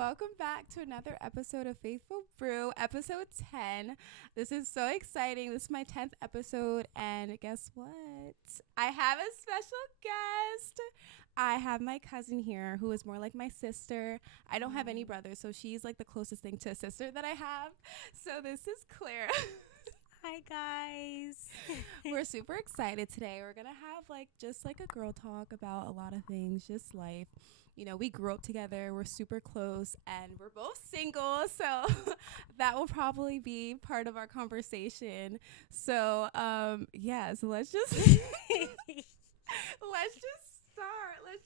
welcome back to another episode of Faithful Brew, episode 10. This is so exciting. This is my 10th episode, and guess what? I have a special guest. I have my cousin here who is more like my sister. I don't have any brothers, so she's like the closest thing to a sister that I have. So this is Clara. Hi guys. We're super excited today. We're gonna have just a girl talk about a lot of things, just life. You know, we grew up together, we're super close, and we're both single, so that will probably be part of our conversation. So so let's just let's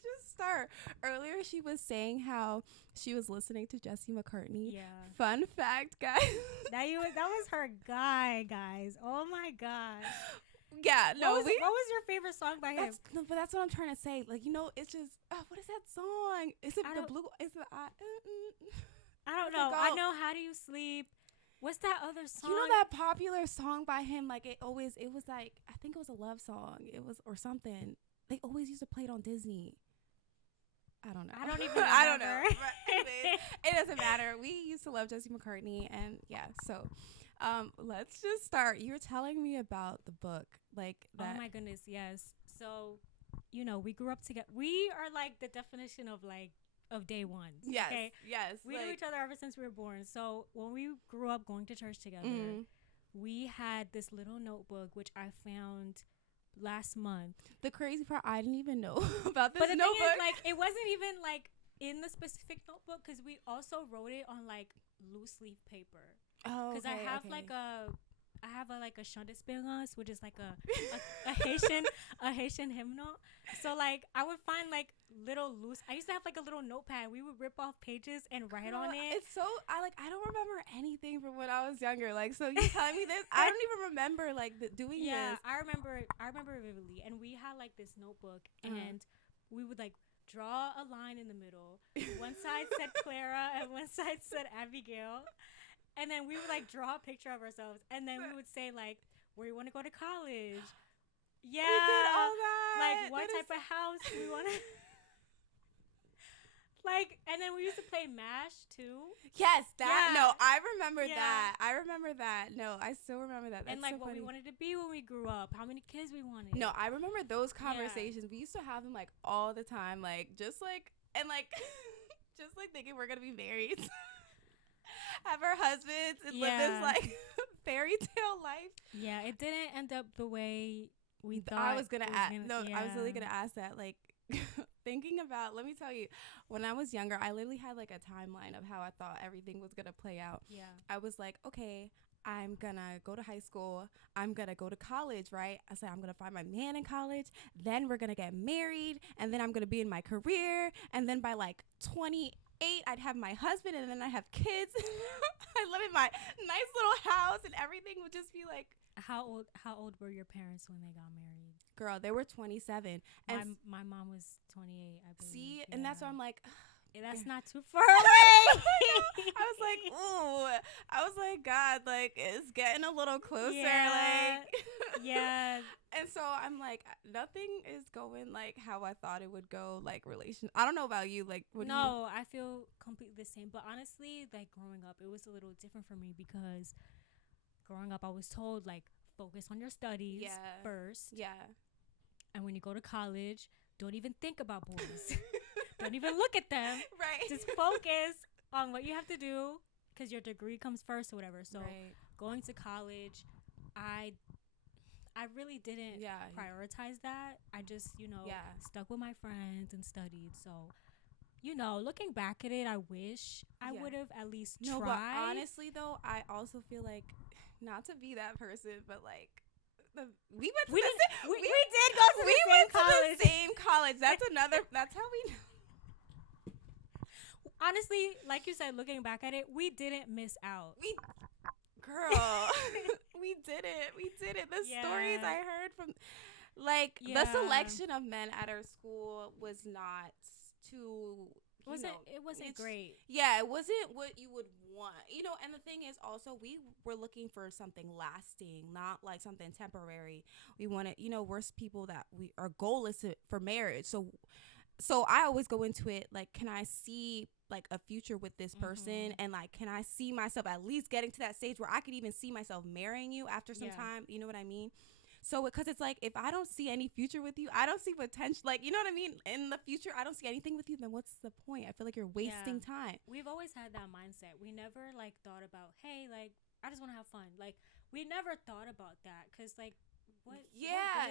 just start. Earlier she was saying how she was listening to Jesse McCartney. Yeah. Fun fact, guys. That was her guy, guys. Oh my god. Yeah, no. What was your favorite song by him? But that's what I'm trying to say. It's just what is that song? Is it the blue? Is it I don't know. I know How Do You Sleep? What's that other song? You know that popular song by him? I think it was a love song. It was or something. They always used to play it on Disney. I don't know. I don't even remember. I don't know. It doesn't matter. We used to love Jesse McCartney, and yeah. So, let's just start. You were telling me about the book, that. Oh my goodness, yes. So, we grew up together. We are the definition of day one. Yes. Okay? Yes. We knew each other ever since we were born. So when we grew up going to church together, we had this little notebook which I found last month. The crazy part, I didn't even know about this but the notebook. Thing is, it wasn't even in the specific notebook because we also wrote it on loose leaf paper. Oh, because okay, I have a chant d'espérance, which is a Haitian hymnal. So I would find little loose. I used to have a little notepad. We would rip off pages and write on it. It's so I don't remember anything from when I was younger. So you telling me this, I don't even remember doing this. Yeah, I remember vividly. And we had this notebook, and we would draw a line in the middle. One side said Clara, and one side said Abigail. And then we would draw a picture of ourselves, and then we would say where you want to go to college. Yeah, we did all that. What type of house we want to. And then we used to play MASH too. Yes, that. Yeah. No, I remember that. I remember that. No, I still remember that. That's and so what funny. we wanted to be when we grew up, how many kids we wanted. No, I remember those conversations. We used to have them all the time, just thinking we're gonna be married. Have our husbands and live this fairy tale life. Yeah, it didn't end up the way we thought. I was gonna ask. Yeah. I was really gonna ask that. Thinking about, let me tell you, when I was younger, I literally had a timeline of how I thought everything was gonna play out. Yeah. I was like, okay, I'm gonna go to high school. I'm gonna go to college, right? I said I'm gonna find my man in college. Then we're gonna get married, and then I'm gonna be in my career. And then by 28, I'd have my husband, and then I have kids. I live in my nice little house, and everything would just be How old were your parents when they got married? Girl, they were 27, and my mom was 28. I believe. See, and that's why I'm that's not too far away. I was like, God, it's getting a little closer. Yeah. Yeah. And so I'm nothing is going how I thought it would go. I don't know about you. I feel completely the same. But honestly, growing up, it was a little different for me because growing up, I was told focus on your studies first. Yeah. And when you go to college, don't even think about boys. Don't even look at them. Right. Just focus on what you have to do because your degree comes first or whatever. So going to college, I really didn't prioritize that. I just, stuck with my friends and studied. So, looking back at it, I wish I would have at least tried. No, but honestly, though, I also feel not to be that person, but we did go to the same college. That's how we know. Honestly, like you said, looking back at it, we didn't miss out. Girl, we did it. The stories I heard from, the selection of men at our school was not too. It wasn't great. Yeah, it wasn't what you would want. And the thing is also we were looking for something lasting, not something temporary. We wanted, we're people that our goal is for marriage. So so I always go into it like, can I see like a future with this person, and like, can I see myself at least getting to that stage where I could even see myself marrying you after some time? You know what I mean? So because it's like, if I don't see any future with you, I don't see potential, like, you know what I mean, in the future, I don't see anything with you, then what's the point? I feel like you're wasting time. We've always had that mindset. We never like thought about, hey, like, I just want to have fun. Like, we never thought about that, because like, what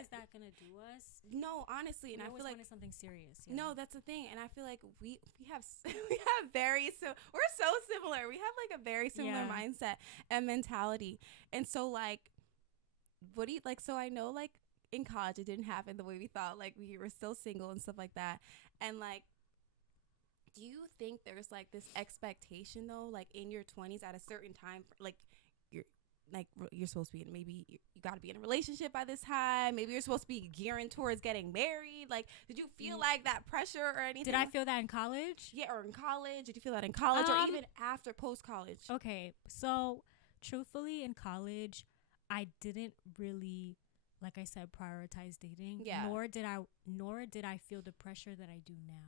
is that gonna do us? No, honestly, and I feel like something serious. No, that's the thing, and I feel like we have we're so similar. We have like a very similar mindset and mentality, and so like, what do you like? So I know like in college it didn't happen the way we thought. Like, we were still single and stuff like that, and like, do you think there's like this expectation though, like in your 20s at a certain time, like you're supposed to be in, maybe you got to be in a relationship by this time, maybe you're supposed to be gearing towards getting married, like, did you feel like that pressure or anything? Did I feel that in college? Yeah, or in college? Did you feel that in college, or even after post-college? Okay, so truthfully, in college I didn't really, like I said, prioritize dating. Nor did I feel the pressure that I do now.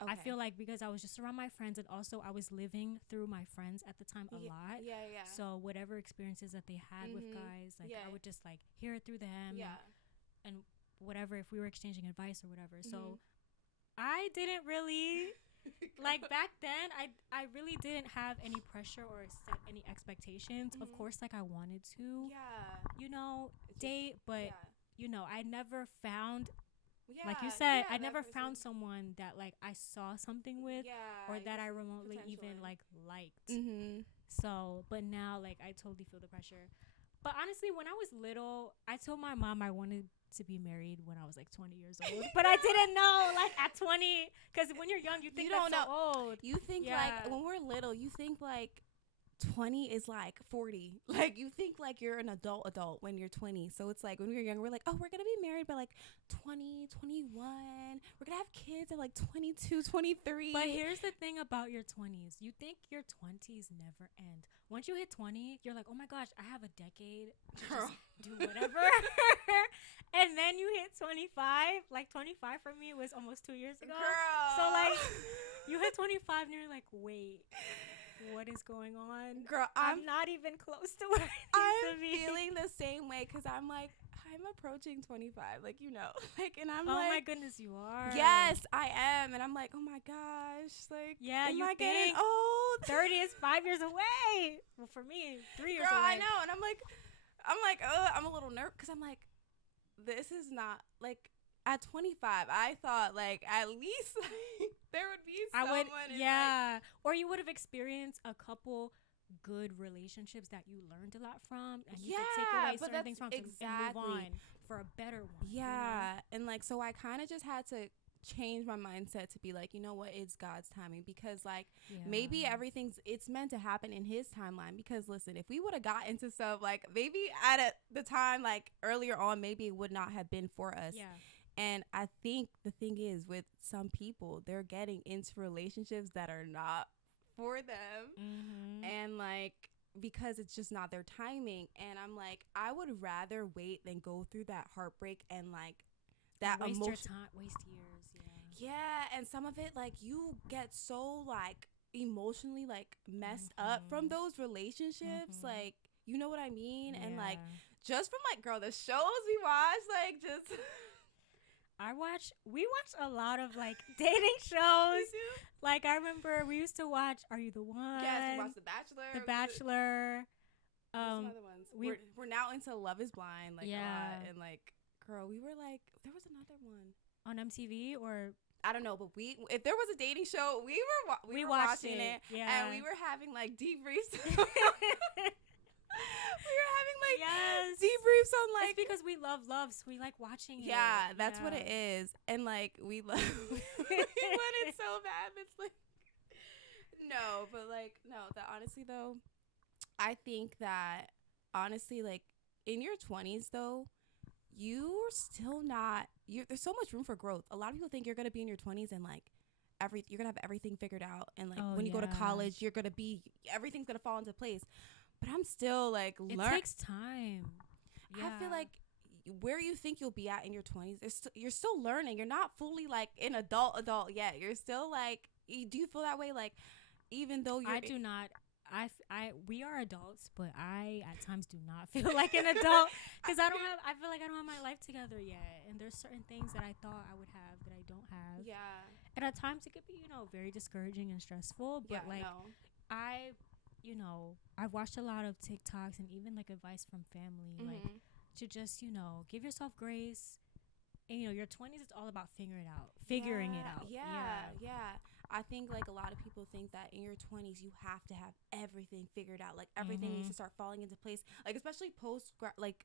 Okay. I feel like because I was just around my friends, and also I was living through my friends at the time a lot. Yeah. So whatever experiences that they had with guys, like I would just like hear it through them. And whatever, if we were exchanging advice or whatever. So I didn't really like back then. I really didn't have any pressure or set any expectations. Of course, like I wanted to, you know, date, but you know, I never found. Like you said, I never found someone that like I saw something with, or that I remotely even like liked. So, but now like I totally feel the pressure. But honestly, when I was little, I told my mom I wanted to be married when I was like 20 years old. But I didn't know, like at 20, because when you're young, you think that's so old. You think like when we're little, you think like 20 is like 40. Like, you think like you're an adult when you're 20. So it's like when we were young, we're like, oh, we're gonna be married by like 20, 21. We're gonna have kids at like 22, 23. But here's the thing about your 20s. You think your 20s never end. Once you hit 20, you're like, oh my gosh, I have a decade to just do whatever. And then you hit 25. Like 25 for me was almost 2 years ago. Girl. So like you hit 25 and you're like, wait, what is going on? Girl, I'm not even close to where I I'm feeling the same way, because I'm like, I'm approaching 25, like, you know, like, and I'm like, oh my goodness, you are. Yes, I am, and I'm like, oh my gosh, like, yeah, am I getting old? 30 is 5 years away. Well, for me, 3 years Girl, away. I know, and I'm like, oh, I'm a little nervous, because I'm like, this is not like. At 25, I thought like at least like, there would be someone. Like, or you would have experienced a couple good relationships that you learned a lot from, and you could take away certain things from and move on for a better one. Yeah, you know? And like, so I kind of just had to change my mindset to be like, you know what, it's God's timing, because like maybe it's meant to happen in His timeline. Because listen, if we would have got into stuff like maybe at the time like earlier on, maybe it would not have been for us. And I think the thing is, with some people, they're getting into relationships that are not for them. And like, because it's just not their timing. And I'm like, I would rather wait than go through that heartbreak and like that waste emotion. Your time, waste years. Yeah. And some of it, like, you get so like emotionally like messed up from those relationships. Like, you know what I mean? And like, just from like, girl, the shows we watch, like, just we watch a lot of like dating shows. Like, I remember we used to watch Are You the One? Yes, we watched The Bachelor. Some other ones. We're now into Love Is Blind, like, a lot. And like, girl, we were like, there was another one on MTV, or I don't know, but if there was a dating show, we were watching it, and we were having like debriefs. We were having like debriefs on like, it's because we love so we like watching it. Yeah, that's what it is. And like, we love we want it so bad. It's like, no, but like, no, that honestly though, I think that honestly, like, in your 20s though, you're still not, there's so much room for growth. A lot of people think you're gonna be in your 20s and like you're gonna have everything figured out, and like when you go to college, you're gonna be, everything's gonna fall into place. But I'm still like, it takes time. I feel like where you think you'll be at in your 20s, you're still learning. You're not fully like an adult yet. You're still like, do you feel that way? Like, even though I do not. We are adults, but I at times do not feel like an adult because I feel like I don't have my life together yet, and there's certain things that I thought I would have that I don't have. Yeah. And at times it could be, very discouraging and stressful, but I've watched a lot of TikToks and even like advice from family, like to just, give yourself grace. And your 20s, it's all about figuring it out. Yeah. I think like a lot of people think that in your 20s you have to have everything figured out. Like everything needs to start falling into place. Like especially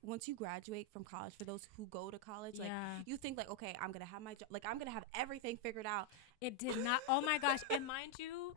once you graduate from college, for those who go to college, like you think like, okay, I'm gonna have my job, like I'm gonna have everything figured out. It did not. Oh my gosh! And mind you,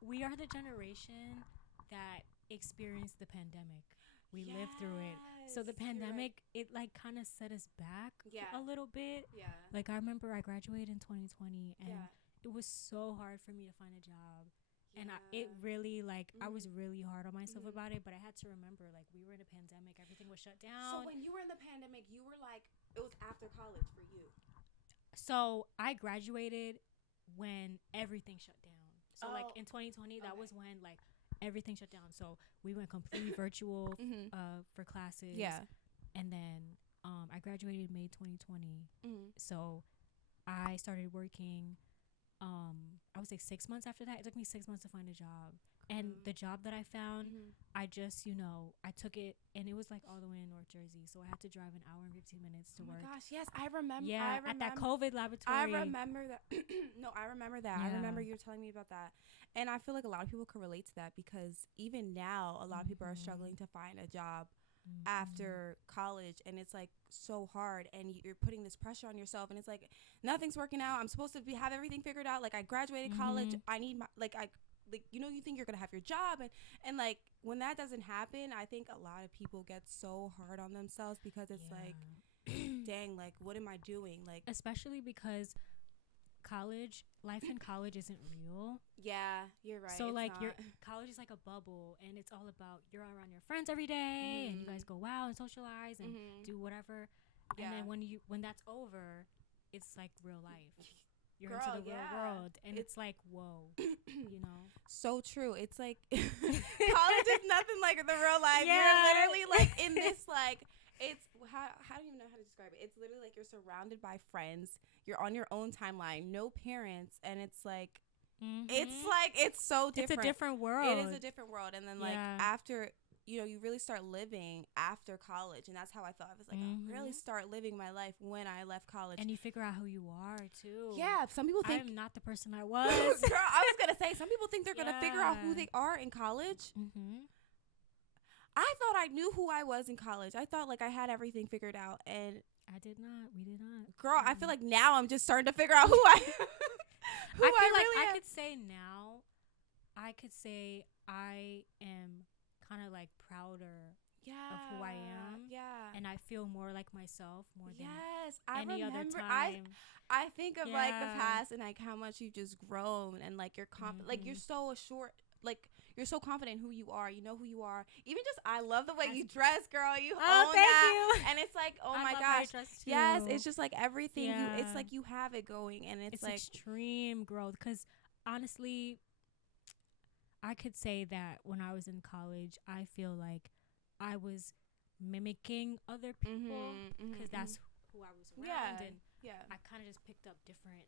we are the generation that experienced the pandemic. We lived through it. So the pandemic, it like kind of set us back a little bit. Yeah. Like I remember I graduated in 2020 and it was so hard for me to find a job. And it really like I was really hard on myself about it, but I had to remember like we were in a pandemic, everything was shut down. So when you were in the pandemic, you were like, it was after college for you. So I graduated when everything shut down. So like in 2020, that was when like everything shut down. So we went completely virtual for classes. Yeah. And then I graduated May 2020. So I started working. I was like 6 months after that. It took me 6 months to find a job. And the job that I found, I just, I took it, and it was like all the way in North Jersey. So I had to drive an hour and 15 minutes to work. Oh my gosh, yes, I remember. Yeah, at that COVID laboratory. I remember that. No, I remember that. Yeah. I remember you were telling me about that. And I feel like a lot of people can relate to that because even now, a lot of people are struggling to find a job after college, and it's like so hard, and you're putting this pressure on yourself, and it's like nothing's working out. I'm supposed to have everything figured out. Like I graduated college. I need my you think you're gonna have your job, and like when that doesn't happen, I think a lot of people get so hard on themselves because it's like dang, like what am I doing? Like especially because life in college isn't real. Yeah, you're right. So like your college is like a bubble, and it's all about you're around your friends every day, and you guys go out and socialize and do whatever. And then when that's over, it's like real life. You're into the real world, and it's like whoa, So true. It's like college is nothing like the real life. Yeah. You're literally like in this like it's how do you even know how to describe it? It's literally like you're surrounded by friends. You're on your own timeline, no parents, and it's like it's so different. It's a different world. It is a different world. And then like after you really start living after college, and that's how I felt. I was like, I really start living my life when I left college. And you figure out who you are too. Yeah, some people think I'm not the person I was. Girl, I was gonna say some people think they're gonna figure out who they are in college. I thought I knew who I was in college. I thought like I had everything figured out, and I did not. We did not. Girl, I feel like now I'm just starting to figure out who I am. I could say now, I could say I am kind of like prouder of who I am. Yeah. And I feel more like myself more than any other time. I think of like the past and like how much you've just grown, and like you're like you're so assured, like you're so confident in who you are. You know who you are. Even just I love the way you dress, girl. You own that. You. And it's like, oh I my love gosh. too. Yes, it's just like everything. It's like you have it going, and it's like extreme growth. Because honestly, I could say that when I was in college, I feel like I was mimicking other people because that's who I was around, and I kind of just picked up different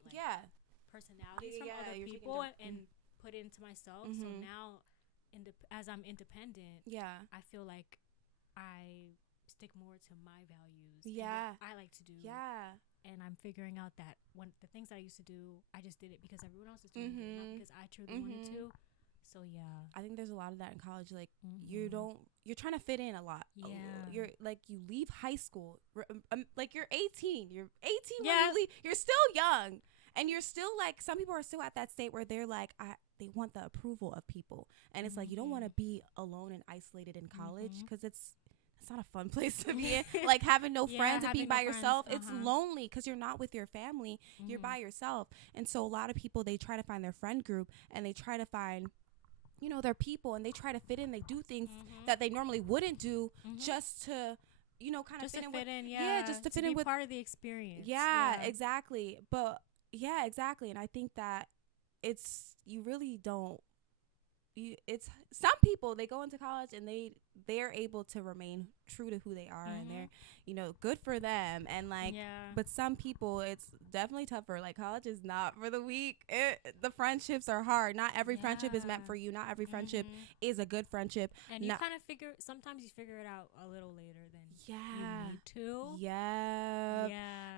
personalities from other people and put it into myself. So now, as I'm independent, I feel like I stick more to my values. Yeah, what I like to do. Yeah, and I'm figuring out that when the things that I used to do, I just did it because everyone else is doing it, not because I truly wanted to. So yeah, I think there's a lot of that in college. Like you're trying to fit in a lot. Yeah, you're like you leave high school, like you're 18. You're 18 when you leave. You're still young, and you're still like some people are still at that state where they're like they want the approval of people, and it's like you don't want to be alone and isolated in college because it's not a fun place to be in. Like having no friends and being by yourself, it's lonely because you're not with your family. You're by yourself, and so a lot of people they try to find their friend group and they try to find their people, and they try to fit in. They do things that they normally wouldn't do just to kind of fit in. Just to fit in be with part of the experience. Exactly. But exactly. And I think that you really don't. It's some people, they go into college and they're able to remain true to who they are, and they're good for them, and like but some people, it's definitely tougher. Like, college is not for the weak. The friendships are hard. Not every friendship is meant for you. Not every friendship is a good friendship, and you kind of sometimes you figure it out a little later than you need to.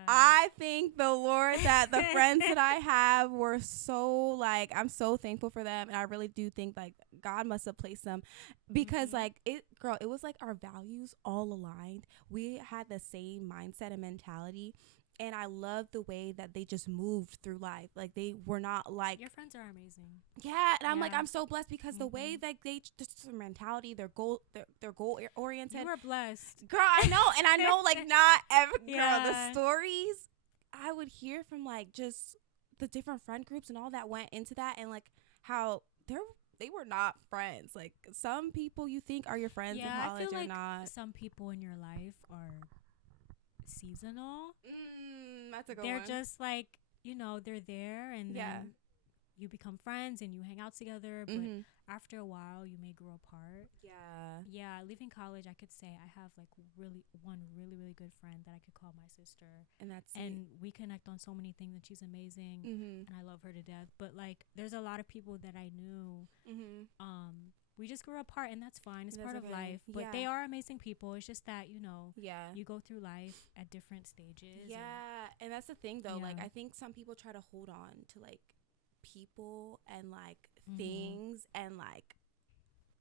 I thank the Lord that the friends that I have were so, like, I'm so thankful for them, and I really do think like God must have placed them, because like it was like our values all aligned. We had the same mindset and mentality, and I love the way that they just moved through life. Like, they were not like, your friends are amazing. And I'm like, I'm so blessed, because the way that they just their mentality, their goal oriented. You were blessed, girl. I know. And I know, like, not every girl, the stories I would hear from like just the different friend groups and all that went into that, and like how they were not friends. Like, some people you think are your friends in college, I feel are like not. Some people in your life are seasonal. That's a good They're one. just like, they're there, and then you become friends and you hang out together, but after a while you may grow apart. Leaving college, I could say I have like one really really good friend that I could call my sister, and we connect on so many things, and she's amazing, and I love her to death. But like, there's a lot of people that I knew, we just grew apart, and that's fine. It's part of life. But they are amazing people. It's just that, you go through life at different stages. And that's the thing, though. Like, I think some people try to hold on to like people and like things and like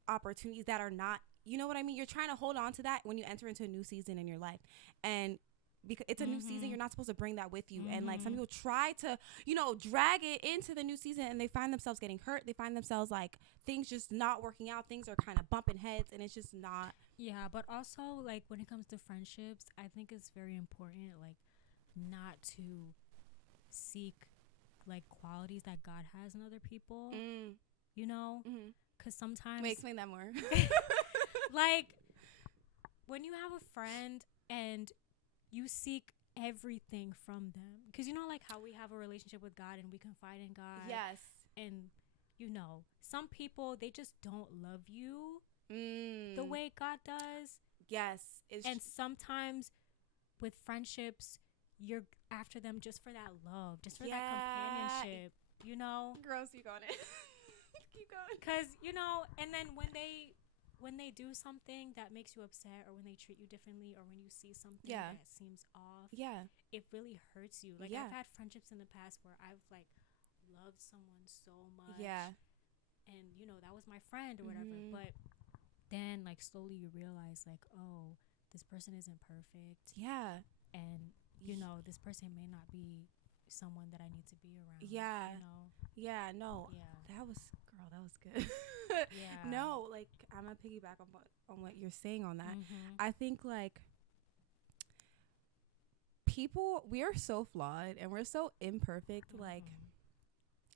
opportunities that are not, you know what I mean? You're trying to hold on to that when you enter into a new season in your life, and because it's a new season, you're not supposed to bring that with you. And like, some people try to drag it into the new season, and they find themselves getting hurt. They find themselves like things just not working out. Things are kind of bumping heads, and it's just not. But also, like, when it comes to friendships, I think it's very important, like, not to seek like qualities that God has in other people, because sometimes. Wait, explain that more. Like, when you have a friend and you seek everything from them, because like how we have a relationship with God and we confide in God. Yes. And some people, they just don't love you the way God does. Yes. And sometimes with friendships, you're after them just for that love, just for that companionship, Gross, you got it. Keep going. Because, and then when they do something that makes you upset, or when they treat you differently, or when you see something that seems off, it really hurts you. Like, I've had friendships in the past where I've like loved someone so much, and that was my friend or whatever, but then like slowly you realize like, oh, this person isn't perfect, and this person may not be someone that I need to be around. That was good. No, like, I'm gonna piggyback on what you're saying on that. I think like people, we are so flawed and we're so imperfect, like,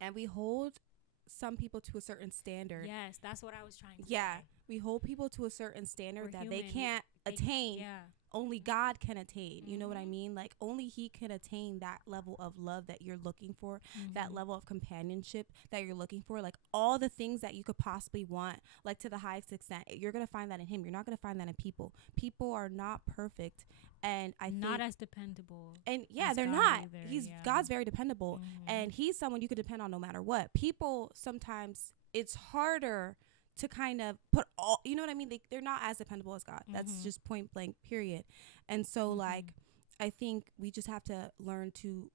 and we hold some people to a certain standard. Yes, that's what I was trying to say. We hold people to a certain standard that they can't attain. Only God can attain. You know what I mean? Like, only He can attain that level of love that you're looking for, that level of companionship that you're looking for, like all the things that you could possibly want, like to the highest extent. You're gonna find that in Him. You're not gonna find that in people. People are not perfect, and I think not as dependable. And they're God not. Either. God's very dependable, and He's someone you could depend on no matter what. People, sometimes it's harder to kind of put all, you know what I mean? They're not as dependable as God. That's just point blank, period. And so like, I think we just have to learn to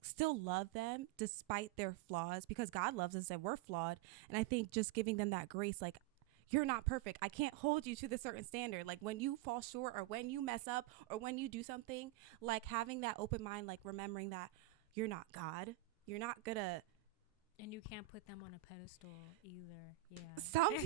still love them despite their flaws, because God loves us and we're flawed. And I think just giving them that grace, like, you're not perfect. I can't hold you to the certain standard. Like, when you fall short, or when you mess up, or when you do something, like having that open mind, like remembering that you're not God. You're not gonna. And you can't put them on a pedestal either. Some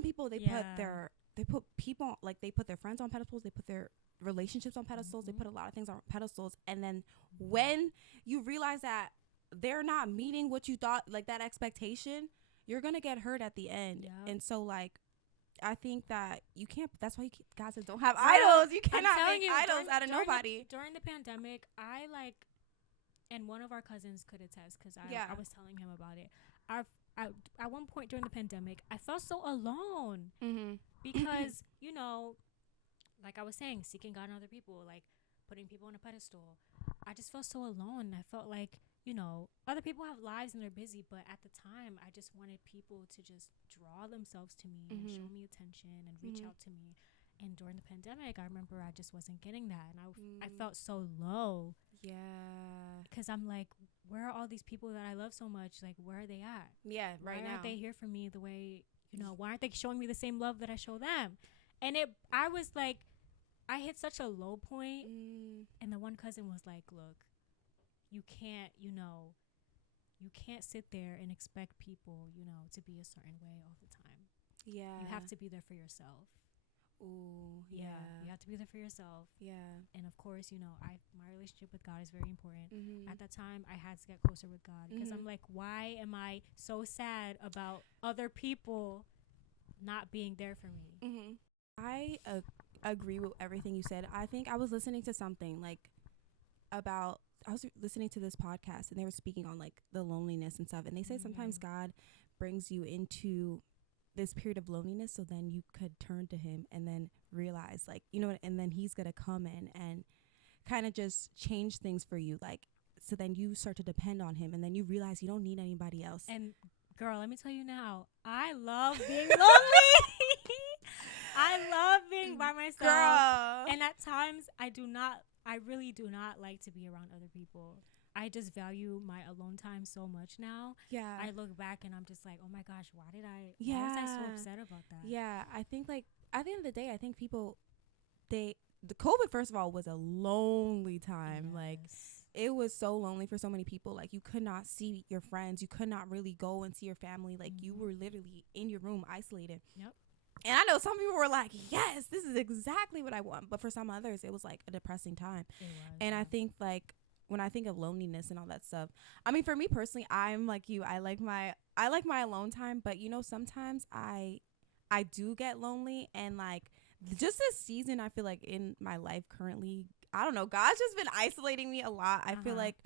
people they put people, like, they put their friends on pedestals, they put their relationships on pedestals, they put a lot of things on pedestals, and then when you realize that they're not meeting what you thought, like that expectation, you're gonna get hurt at the end. And so like, I think that you can't. That's why God says don't have idols. You cannot make idols out of nobody. During the pandemic, I and one of our cousins could attest because I was telling him about it. At one point during the pandemic, I felt so alone because like I was saying, seeking God in other people, like putting people on a pedestal. I just felt so alone. I felt like other people have lives and they're busy, but at the time, I just wanted people to just draw themselves to me and show me attention and reach out to me. And during the pandemic, I remember I just wasn't getting that, and I felt so low. Yeah, because I'm like, where are all these people that I love so much? Like, where are they at? Yeah, right now. Why aren't they here for me the way why aren't they showing me the same love that I show them? And I was like, I hit such a low point, and the one cousin was like, look, you can't sit there and expect people, to be a certain way all the time. Yeah. You have to be there for yourself. Ooh, yeah. You have to be there for yourself. Yeah. And of course, my relationship with God is very important. At that time, I had to get closer with God because I'm like, why am I so sad about other people not being there for me? I agree with everything you said. I think I was listening to something I was listening to this podcast, and they were speaking on like the loneliness and stuff, and they said sometimes God brings you into this period of loneliness so then you could turn to him and then realize like, and then he's gonna come in and kind of just change things for you, like, so then you start to depend on him, and then you realize you don't need anybody else. And girl, let me tell you now, I love being lonely. I love being by myself. Girl. And at times I really do not like to be around other people. I just value my alone time so much now. Yeah. I look back and I'm just like, oh my gosh, why was I so upset about that? Yeah. I think like at the end of the day, I think people, the COVID, first of all, was a lonely time. Yes. Like, it was so lonely for so many people. Like, you could not see your friends. You could not really go and see your family. Like, you were literally in your room isolated. Yep. And I know some people were like, yes, this is exactly what I want. But for some others, it was like a depressing time. It was, and I think like when I think of loneliness and all that stuff, I mean, for me personally, I'm like you. I like my alone time. But, sometimes I do get lonely. And like just this season, I feel like in my life currently, I don't know, God's just been isolating me a lot. I feel like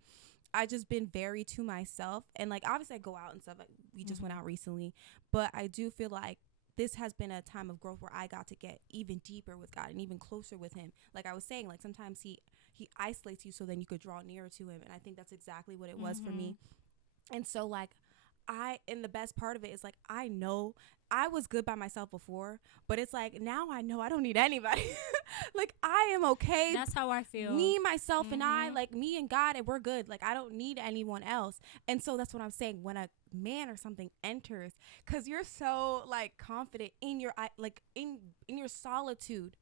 I just been very to myself. And like, obviously I go out and stuff. Like, we just went out recently. But I do feel like this has been a time of growth where I got to get even deeper with God and even closer with him. Like I was saying, like sometimes he isolates you so then you could draw nearer to him. And I think that's exactly what it was for me. And so like and the best part of it is like, I know I was good by myself before, but it's like now I know I don't need anybody. Like I am okay. That's how I feel. Me, myself, and I, like me and God, and we're good. Like I don't need anyone else. And so that's what I'm saying. When a man or something enters, because you're so like confident in your like in your solitude,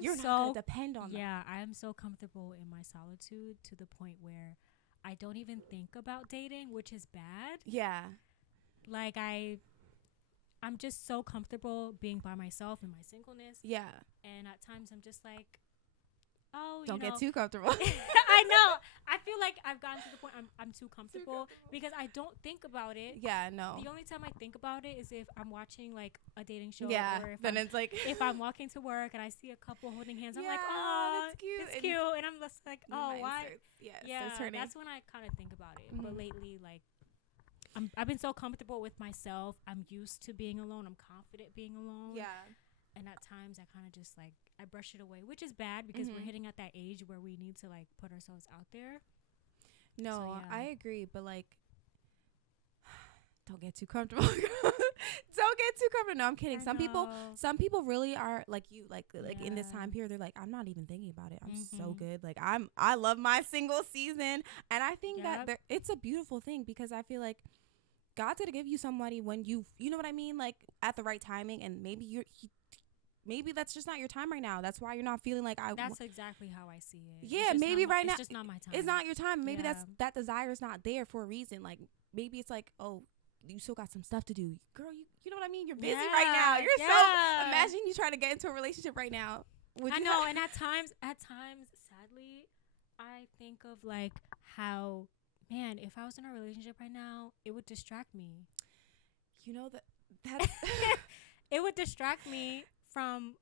you're not gonna depend on them. Yeah, I'm so comfortable in my solitude to the point where I don't even think about dating, which is bad. Yeah. Like I'm just so comfortable being by myself in my singleness. Yeah. And at times I'm just like, oh, don't get too comfortable. I know. I feel like I've gotten to the point I'm too comfortable because I don't think about it. Yeah, no. The only time I think about it is if I'm watching like a dating show. Yeah. Or if then it's like if I'm walking to work and I see a couple holding hands, I'm like, oh, that's cute. It's cute. And I'm just like, oh, why? That's when I kind of think about it. But lately, like, I've been so comfortable with myself. I'm used to being alone. I'm confident being alone. Yeah. And at times I kind of just like, I brush it away, which is bad because we're hitting at that age where we need to like put ourselves out there. No, so, yeah. I agree. But like, don't get too comfortable. Don't get too comfortable. No, I'm kidding. Some people really are like you, like in this time period, they're like, I'm not even thinking about it. I'm so good. Like I love my single season. And I think that it's a beautiful thing because I feel like God's gonna give you somebody when you know what I mean, like at the right timing, and maybe that's just not your time right now. That's why you're not feeling like That's exactly how I see it. Yeah, maybe right now it's just not my time. It's not your time. Maybe that desire is not there for a reason. Like maybe it's like, oh, you still got some stuff to do, girl. You know what I mean? You're busy right now. You're so imagine you trying to get into a relationship right now. I know, and at times, sadly, I think of like how. Man, if I was in a relationship right now, it would distract me. You know that's it would distract me from,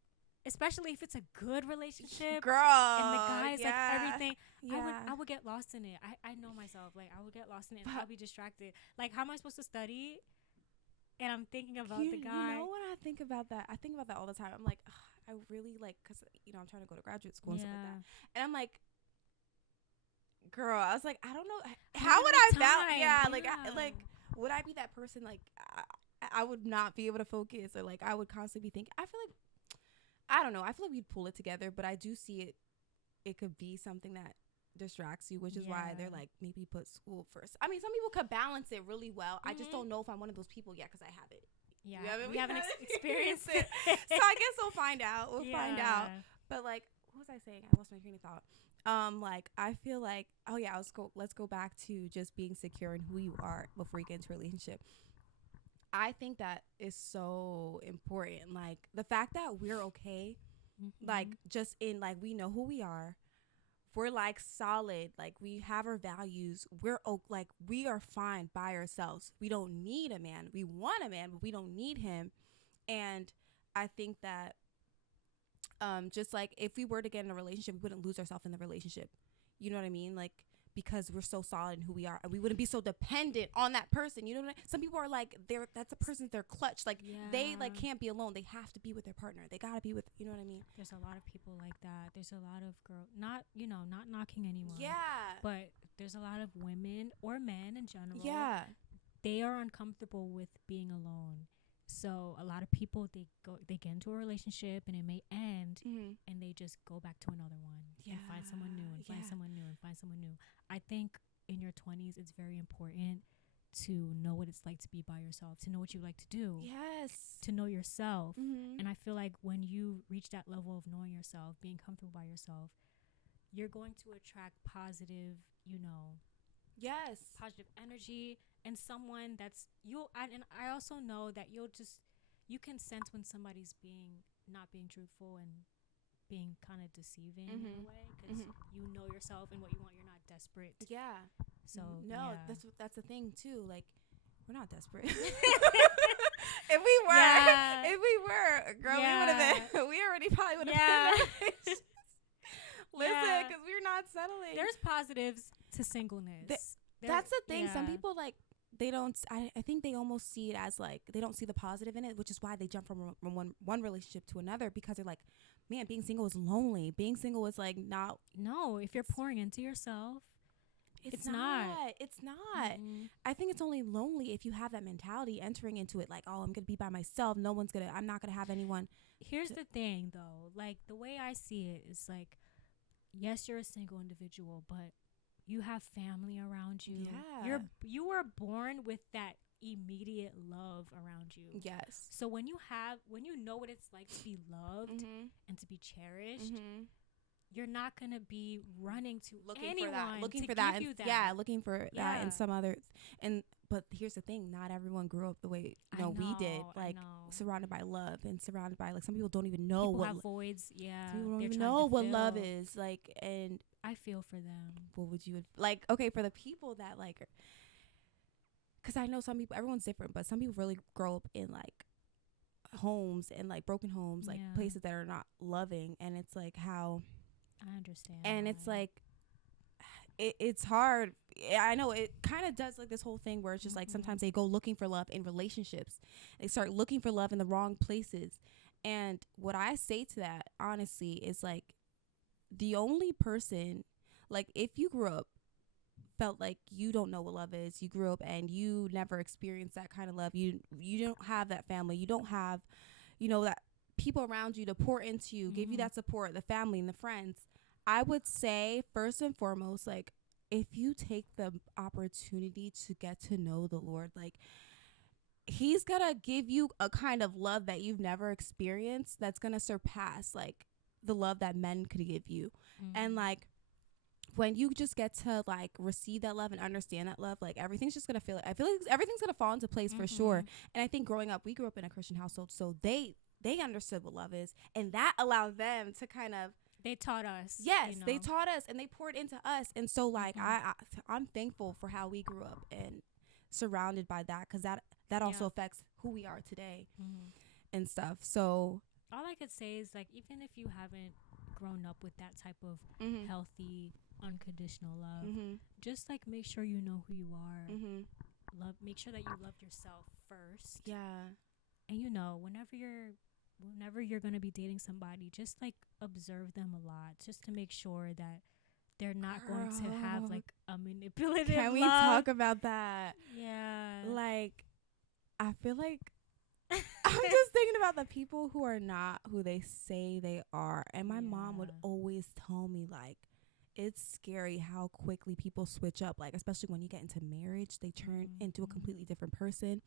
especially if it's a good relationship, girl, and the guy is like everything. Yeah. I would get lost in it. I know myself. Like, I would get lost in it, and I'll be distracted. Like, how am I supposed to study? And I'm thinking about the guy. You know what I think about that? I think about that all the time. I'm like, I really like, because, you know, I'm trying to go to graduate school and stuff like that. And I'm like, girl, I was like, I don't know. How would I balance? Yeah, like, would I be that person? Like, I would not be able to focus, or like, I would constantly be thinking. I feel like, I don't know. I feel like we'd pull it together, but I do see it. It could be something that distracts you, which is why they're like, maybe put school first. I mean, some people could balance it really well. I just don't know if I'm one of those people yet, because I haven't. Yeah, we haven't experienced it. So I guess we'll find out. We'll find out. But like, what was I saying? I lost my train of thought. Like, I feel like, oh yeah, let's go back to just being secure in who you are before you get into a relationship. I think that is so important. Like, the fact that we're okay, like, just in, like, we know who we are. We're like solid, like, we have our values. Like, we are fine by ourselves. We don't need a man. We want a man, but we don't need him. And I think that just like, if we were to get in a relationship, we wouldn't lose ourselves in the relationship. You know what I mean? Like, because we're so solid in who we are, and we wouldn't be so dependent on that person. You know what I mean? Some people are like, that's a person's their clutch. Like, they like can't be alone. They have to be with their partner. They gotta be with, you know what I mean? There's a lot of people like that. There's a lot of not knocking anyone. Yeah. But there's a lot of women or men in general. Yeah. They are uncomfortable with being alone. So a lot of people, they get into a relationship, and it may end, and they just go back to another one and find someone new and find someone new and find someone new. I think in your 20s, it's very important to know what it's like to be by yourself, to know what you like to do. Yes. To know yourself. And I feel like when you reach that level of knowing yourself, being comfortable by yourself, you're going to attract positive, positive energy, and someone that's and I also know that you can sense when somebody's not being truthful and being kind of deceiving in a way, because you know yourself and what you want. You're not desperate. Yeah. So that's the thing too. Like, we're not desperate. If we were, girl, we would have been. We already probably would have been. Listen, because we're not settling. There's positives to singleness. That's the thing. Some people, like, they don't. I think they almost see it as, like, they don't see the positive in it, which is why they jump from one relationship to another, because they're like, man, being single is lonely. Being single is like not. No, if you're pouring into yourself, it's not. It's not. I think it's only lonely if you have that mentality entering into it, like, oh, I'm gonna be by myself. I'm not gonna have anyone. Here's the thing, though. Like, the way I see it is like, yes, you're a single individual, but you have family around you. Yeah. You were born with that immediate love around you. Yes. So when you know what it's like to be loved and to be cherished, you're not going to be running to anyone looking for that. Yeah, looking for that in some others. But here's the thing, not everyone grew up the way we did, like, surrounded by love and surrounded by, like, some people don't even know people have voids. Yeah. Some people don't even know what love is, like, and I feel for them. What would you like? Okay, for the people that, like, because I know some people, everyone's different, but some people really grow up in, like, homes and, like, broken homes, like places that are not loving, and it's like, how I understand. And it's like, it's hard. I know it kind of does, like, this whole thing where it's just like, sometimes they go looking for love in relationships. They start looking for love in the wrong places. And what I say to that, honestly, is like, the only person, like, if you grew up, felt like you don't know what love is, you grew up and you never experienced that kind of love, you don't have that family, you don't have, that people around you to pour into you, give you that support, the family and the friends, I would say, first and foremost, like, if you take the opportunity to get to know the Lord, like, he's gonna give you a kind of love that you've never experienced that's gonna surpass, like, the love that men could give you. And, like, when you just get to, like, receive that love and understand that love, like, everything's just gonna I feel like everything's gonna fall into place for sure. And I think growing up, we grew up in a Christian household, so they understood what love is, and that allowed them to kind of, they taught us. Yes, they taught us, and they poured into us. And so, like, I'm thankful for how we grew up and surrounded by that, because that also affects who we are today. and stuff. So all I could say is, like, even if you haven't grown up with that type of healthy, unconditional love, just like make sure you know who you are. Make sure that you love yourself first. Yeah. And you know, whenever you're going to be dating somebody, just like observe them a lot, just to make sure that they're not going to have like a manipulative Can we love. talk about that? Yeah. Like, I feel like I'm just thinking about the people who are not who they say they are. And my mom would always tell me, like, it's scary how quickly people switch up. Like, especially when you get into marriage, they turn into a completely different person.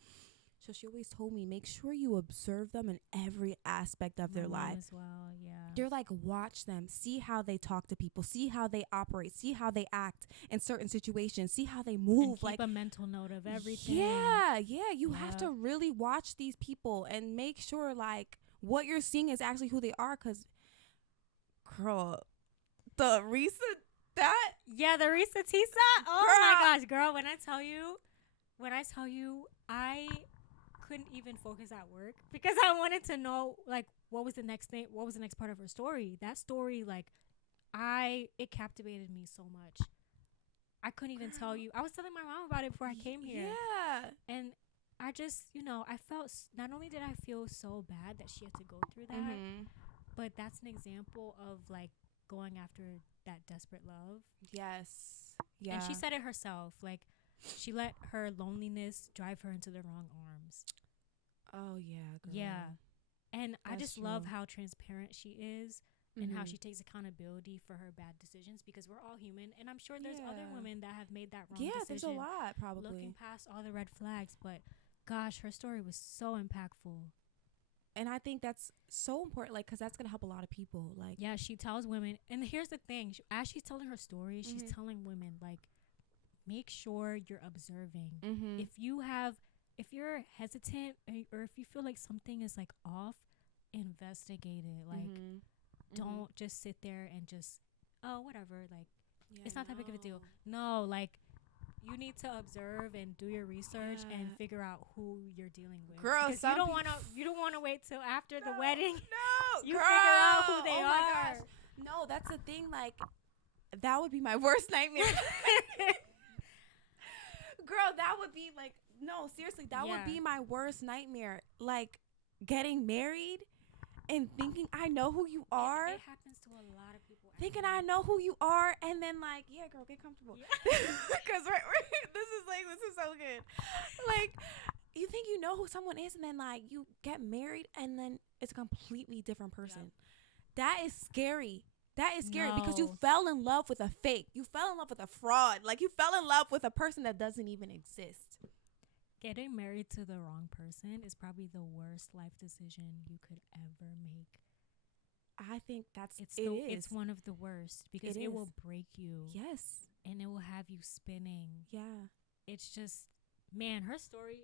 So she always told me, make sure you observe them in every aspect of their life. As well, yeah. You're like, watch them, see how they talk to people, see how they operate, see how they act in certain situations, see how they move. And keep like a mental note of everything. Yeah. You have to really watch these people and make sure like what you're seeing is actually who they are. Cause, girl, the recent the Risa Tisa. Oh my gosh, girl! When I tell you, I couldn't even focus at work because I wanted to know like what was the next part of her story. That story, like, it captivated me so much. I couldn't even tell you. I was telling my mom about it before I came here. Yeah. And I just, I felt, not only did I feel so bad that she had to go through that, but that's an example of like going after that desperate love. Yes. Yeah. And she said it herself, like, she let her loneliness drive her into the wrong arms. Oh, yeah, girl. Yeah. And I just love how transparent she is and how she takes accountability for her bad decisions, because we're all human. And I'm sure there's other women that have made that wrong decision. Yeah, there's a lot, probably. Looking past all the red flags. But, gosh, her story was so impactful. And I think that's so important, like, because that's going to help a lot of people. Like, yeah, she tells women. And here's the thing. As she's telling her story, she's telling women, like, make sure you're observing. If you're hesitant or if you feel like something is like off, investigate it. Like, don't just sit there and just, whatever. Like, it's not that big of a deal. No, like, you need to observe and do your research and figure out who you're dealing with. Girl, because you don't want to wait till after the wedding. No, you figure out who they are. My gosh. No, that's the thing. Like, that would be my worst nightmare. Girl, that would be like, no, seriously, that would be my worst nightmare. Like, getting married and thinking I know who you are. It happens to a lot of people. Thinking I know who you are, and then like, yeah, girl, get comfortable. Because this is so good. Like, you think you know who someone is, and then like you get married, and then it's a completely different person. That is scary. That is scary because you fell in love with a fake. You fell in love with a fraud. Like, you fell in love with a person that doesn't even exist. Getting married to the wrong person is probably the worst life decision you could ever make. I think it's one of the worst because it will break you. Yes. And it will have you spinning. Yeah. It's just, man, her story,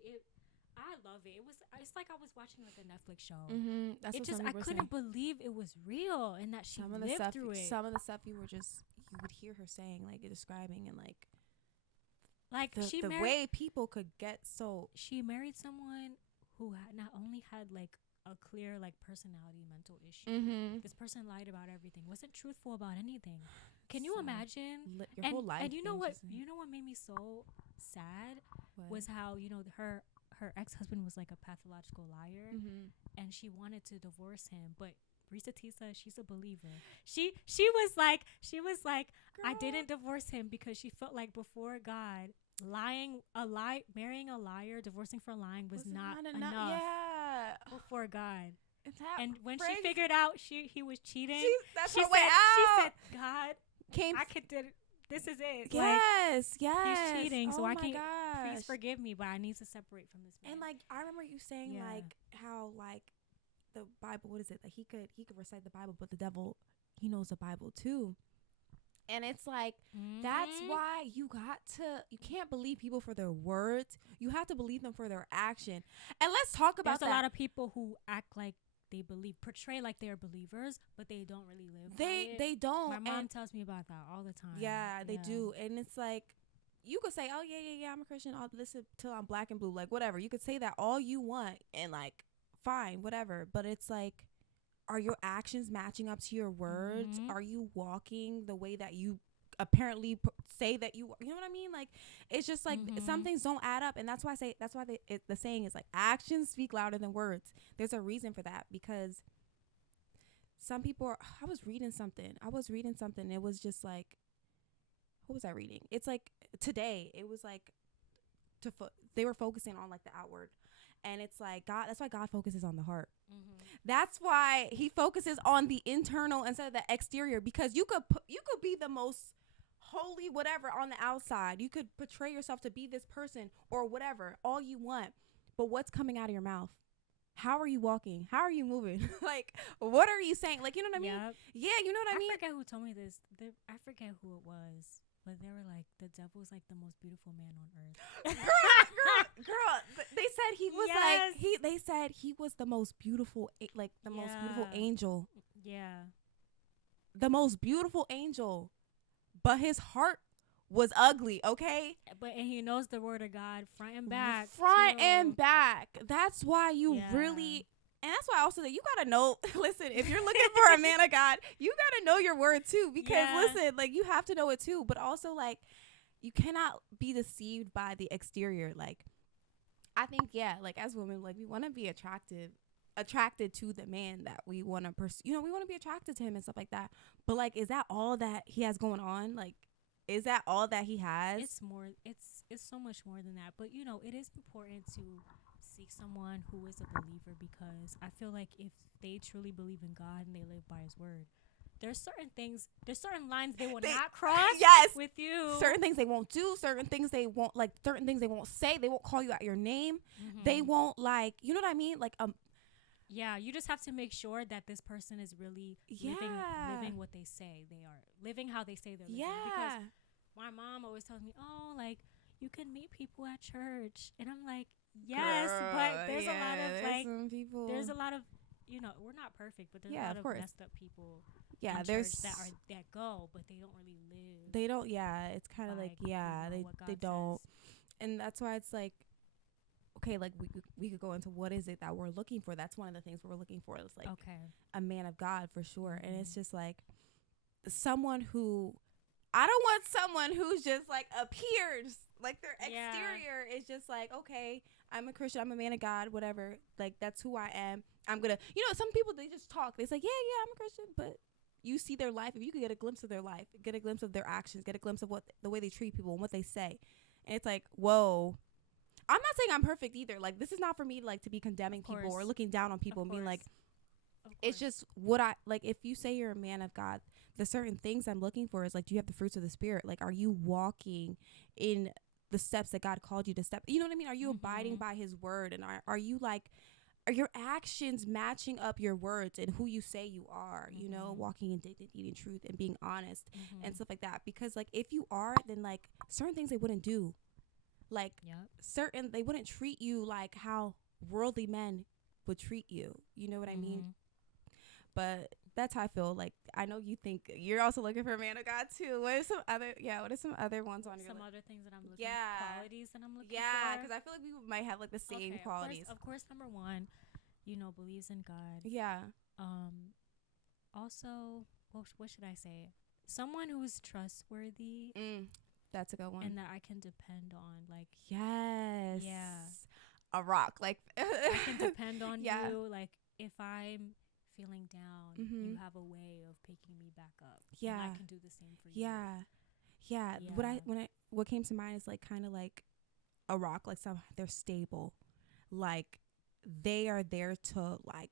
I love it. It's like I was watching like a Netflix show. That's I couldn't believe it was real and that she lived through it. Some of the stuff you would hear her saying, like, describing, and like the way people could get so. She married someone who not only had like a clear like personality mental issue. This person lied about everything, wasn't truthful about anything. Can you imagine your whole life? And you know what made me so sad was how her ex-husband was like a pathological liar, and she wanted to divorce him, but Risa Tisa, she's a believer. She was like Girl. I didn't divorce him because she felt like before God, marrying a liar, divorcing for lying was not enough. Yeah. Before God. And when she figured out he was cheating, she said, God, this is it. Yes, like, he's cheating, so I can't. Gosh. Please forgive me, but I need to separate from this man. And like, I remember you saying like how like the Bible, what is it? Like he could recite the Bible, but the devil, he knows the Bible too. And it's like, that's why you can't believe people for their words. You have to believe them for their action. And let's talk about There's a lot of people who act like they portray like they're believers, but they don't really live. They don't. My mom tells me about that all the time. Yeah, they do. And it's like, you could say, oh yeah, I'm a Christian. I'll listen till I'm black and blue, like whatever. You could say that all you want, and like fine, whatever. But it's like, are your actions matching up to your words? Are you walking the way that you apparently say that you know what I mean? Like, it's just like some things don't add up. And that's why the saying is like, actions speak louder than words. There's a reason for that, because some people I was reading something. It was just like, what was I reading? It's like today, it was like they were focusing on like the outward. And it's like God, that's why God focuses on the heart. That's why he focuses on the internal instead of the exterior, because you could be the most holy whatever on the outside. You could portray yourself to be this person or whatever, all you want. But what's coming out of your mouth? How are you walking? How are you moving? Like, what are you saying? Like, you know what I mean? Yeah, you know what I mean? I forget who told me this. I forget who it was. But they were like, the devil's like the most beautiful man on earth. girl. They said he was they said he was the most beautiful, most beautiful angel. Yeah. The most beautiful angel. But his heart was ugly, okay? And he knows the word of God front and back. And back. That's why you really... And that's why I also say you gotta know, listen, if you're looking for a man of God, you gotta know your word too. Because listen, like, you have to know it too. But also, like, you cannot be deceived by the exterior. Like, I think, like, as women, like, we want to be attracted to the man that we want to pursue. You know, we want to be attracted to him and stuff like that. But, like, is that all that he has going on? Like, is that all that he has? It's more. It's so much more than that. But, you know, it is important to seek someone who is a believer, because I feel like if they truly believe in God and they live by his word, there's certain lines they will not cross with you. Certain things they won't do, certain things they won't say, they won't call you out your name. They won't, like, you know what I mean? Like, yeah, you just have to make sure that this person is really living what they say they are, living how they say they're living. Because my mom always tells me, oh, like, you can meet people at church. And I'm like, yes, girl, but there's a lot of, like, there's a lot of, you know, we're not perfect, but there's a lot of messed up people there's that go, but they don't really live. They don't, it's kind of like, they don't. And that's why it's like, okay, like, we could go into what is it that we're looking for. That's one of the things we're looking for. It's like a man of God for sure. And it's just like someone who, I don't want someone who's just like appears, like their exterior is just like, okay, I'm a Christian, I'm a man of God, whatever. Like, that's who I am. I'm gonna, you know, some people, they just talk. They say, yeah, I'm a Christian, but you see their life. If you could get a glimpse of their life, get a glimpse of their actions, get a glimpse of the way they treat people and what they say, and it's like, whoa. I'm not saying I'm perfect either. Like, this is not for me, like, to be condemning people or looking down on people and being like, it's just what I like. If you say you're a man of God, the certain things I'm looking for is like, do you have the fruits of the Spirit? Like, are you walking in the steps that God called you to step? You know what I mean? Are you abiding by his word? And are you like, are your actions matching up your words and who you say you are, you know, walking in dignity and truth and being honest and stuff like that? Because, like, if you are, then, like, certain things they wouldn't do. Like, they wouldn't treat you like how worldly men would treat you. You know what I mean? But that's how I feel. Like, I know you think you're also looking for a man of God too. What are some other ones on your list? Some other things that I'm looking for, qualities that I'm looking for? Yeah, because I feel like we might have, like, the same qualities. Of course, number one, you know, believes in God. Yeah. Also, what should I say? Someone who is trustworthy. That's a good one. And that I can depend on. Like, yes. Yeah. A rock. Like, I can depend on you. Like, if I'm feeling down, you have a way of picking me back up. Yeah. And I can do the same for you. Yeah. What came to mind is, like, kind of like a rock. Like, they're stable. Like, they are there to, like,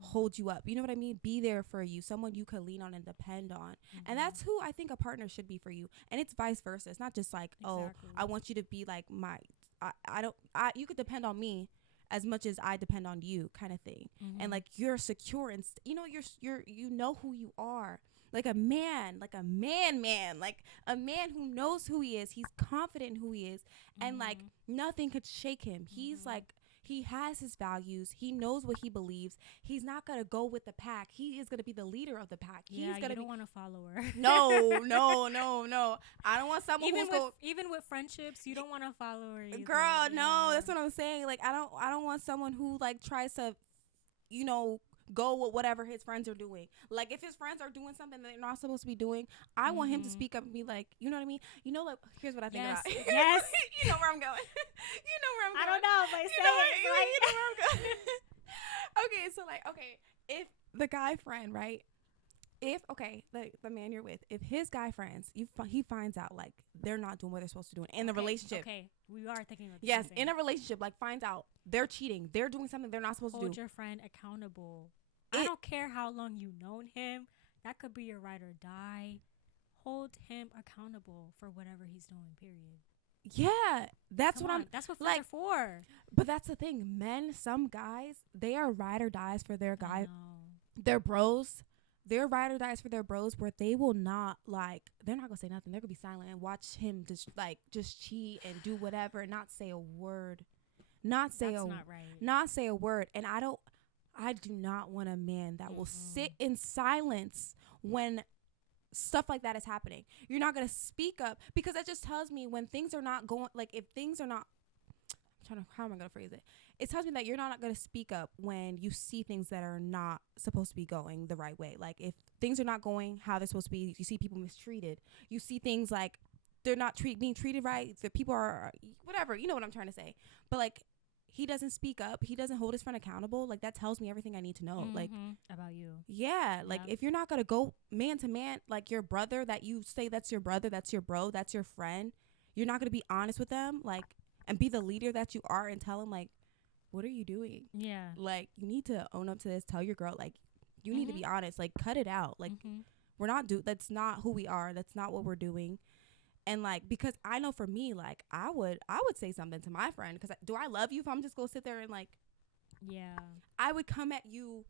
hold you up. You know what I mean? Be there for you. Someone you could lean on and depend on. And that's who I think a partner should be for you. And it's vice versa. It's not just like, oh, I want you to be like you could depend on me as much as I depend on you, kind of thing. And, like, you're secure and you know who you are. Like a man, like a man, like a man who knows who he is. He's confident in who he is. And, like, nothing could shake him. He's like, He has his values. He knows what he believes. He's not going to go with the pack. He is going to be the leader of the pack. Yeah, you don't want a follower. No. I don't want someone even with friendships, you don't want a follower either. Girl, no, that's what I'm saying. Like, I don't want someone who like tries to, you know, go with whatever his friends are doing. Like, if his friends are doing something that they're not supposed to be doing, I want him to speak up and be like, you know what I mean? You know, like, here's what I think about. Yes. You know where I'm going. I don't know, but say it. You know where I'm going. Okay, so like, if the guy friend, right? If the man you're with, if his guy friends, he finds out like they're not doing what they're supposed to do in the relationship. Okay, we are thinking of yes, in a relationship, like finds out they're cheating, they're doing something they're not supposed to do. Hold your friend accountable. I don't care how long you've known him. That could be your ride or die. Hold him accountable for whatever he's doing. Period. Yeah, that's what That's what friends are for. But that's the thing, men. Some guys, they are ride or dies for their guy, their bros. They're ride or dies for their bros, where they will not they're not gonna say nothing. They're gonna be silent and watch him just cheat and do whatever and not say a word. Not say a word. And I do not want a man that will sit in silence when stuff like that is happening. You're not gonna speak up, because that just tells me when things are not going, like if things are not, how am I gonna phrase it? It tells me that you're not going to speak up when you see things that are not supposed to be going the right way. Like if things are not going how they're supposed to be, you see people mistreated. You see things like they're not being treated right. The people are whatever. You know what I'm trying to say. But like, he doesn't speak up. He doesn't hold his friend accountable. Like that tells me everything I need to know. Like about you. Yeah. Like if you're not going to go man to man, like your brother that you say that's your brother, that's your bro, that's your friend. You're not going to be honest with them. Like, and be the leader that you are and tell them like, what are you doing? Yeah. Like, you need to own up to this. Tell your girl, like, you need to be honest. Like, cut it out. Like, we're not that's not who we are. That's not what we're doing. And like, because I know for me, like, I would say something to my friend, because do I love you if I'm just gonna sit there and like, I would come at you.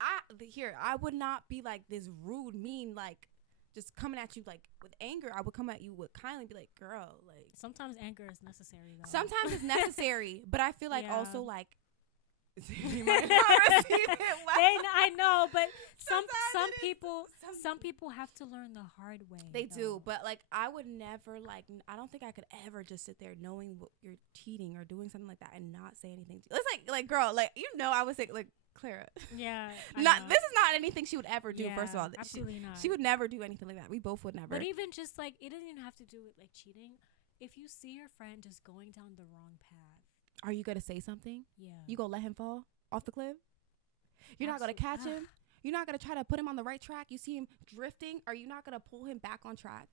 I would not be like this rude, mean, like, just coming at you like with anger. I would come at you with kindly, be like, girl, like, sometimes anger is necessary though. Sometimes it's necessary, but I feel like also like you might not receive it well. I know, but some people have to learn the hard way. They do, but like I would never I don't think I could ever just sit there knowing what you're cheating or doing something like that and not say anything to you. It's like girl, like, you know, I would say like, Clara. Yeah. This is not anything she would ever do, first of all. Absolutely not. She would never do anything like that. We both would never. But even just like, it doesn't even have to do with like cheating. If you see your friend just going down the wrong path, are you going to say something? Yeah. You going to let him fall off the cliff? You're not going to catch him? You're not going to try to put him on the right track? You see him drifting? Are you not going to pull him back on track?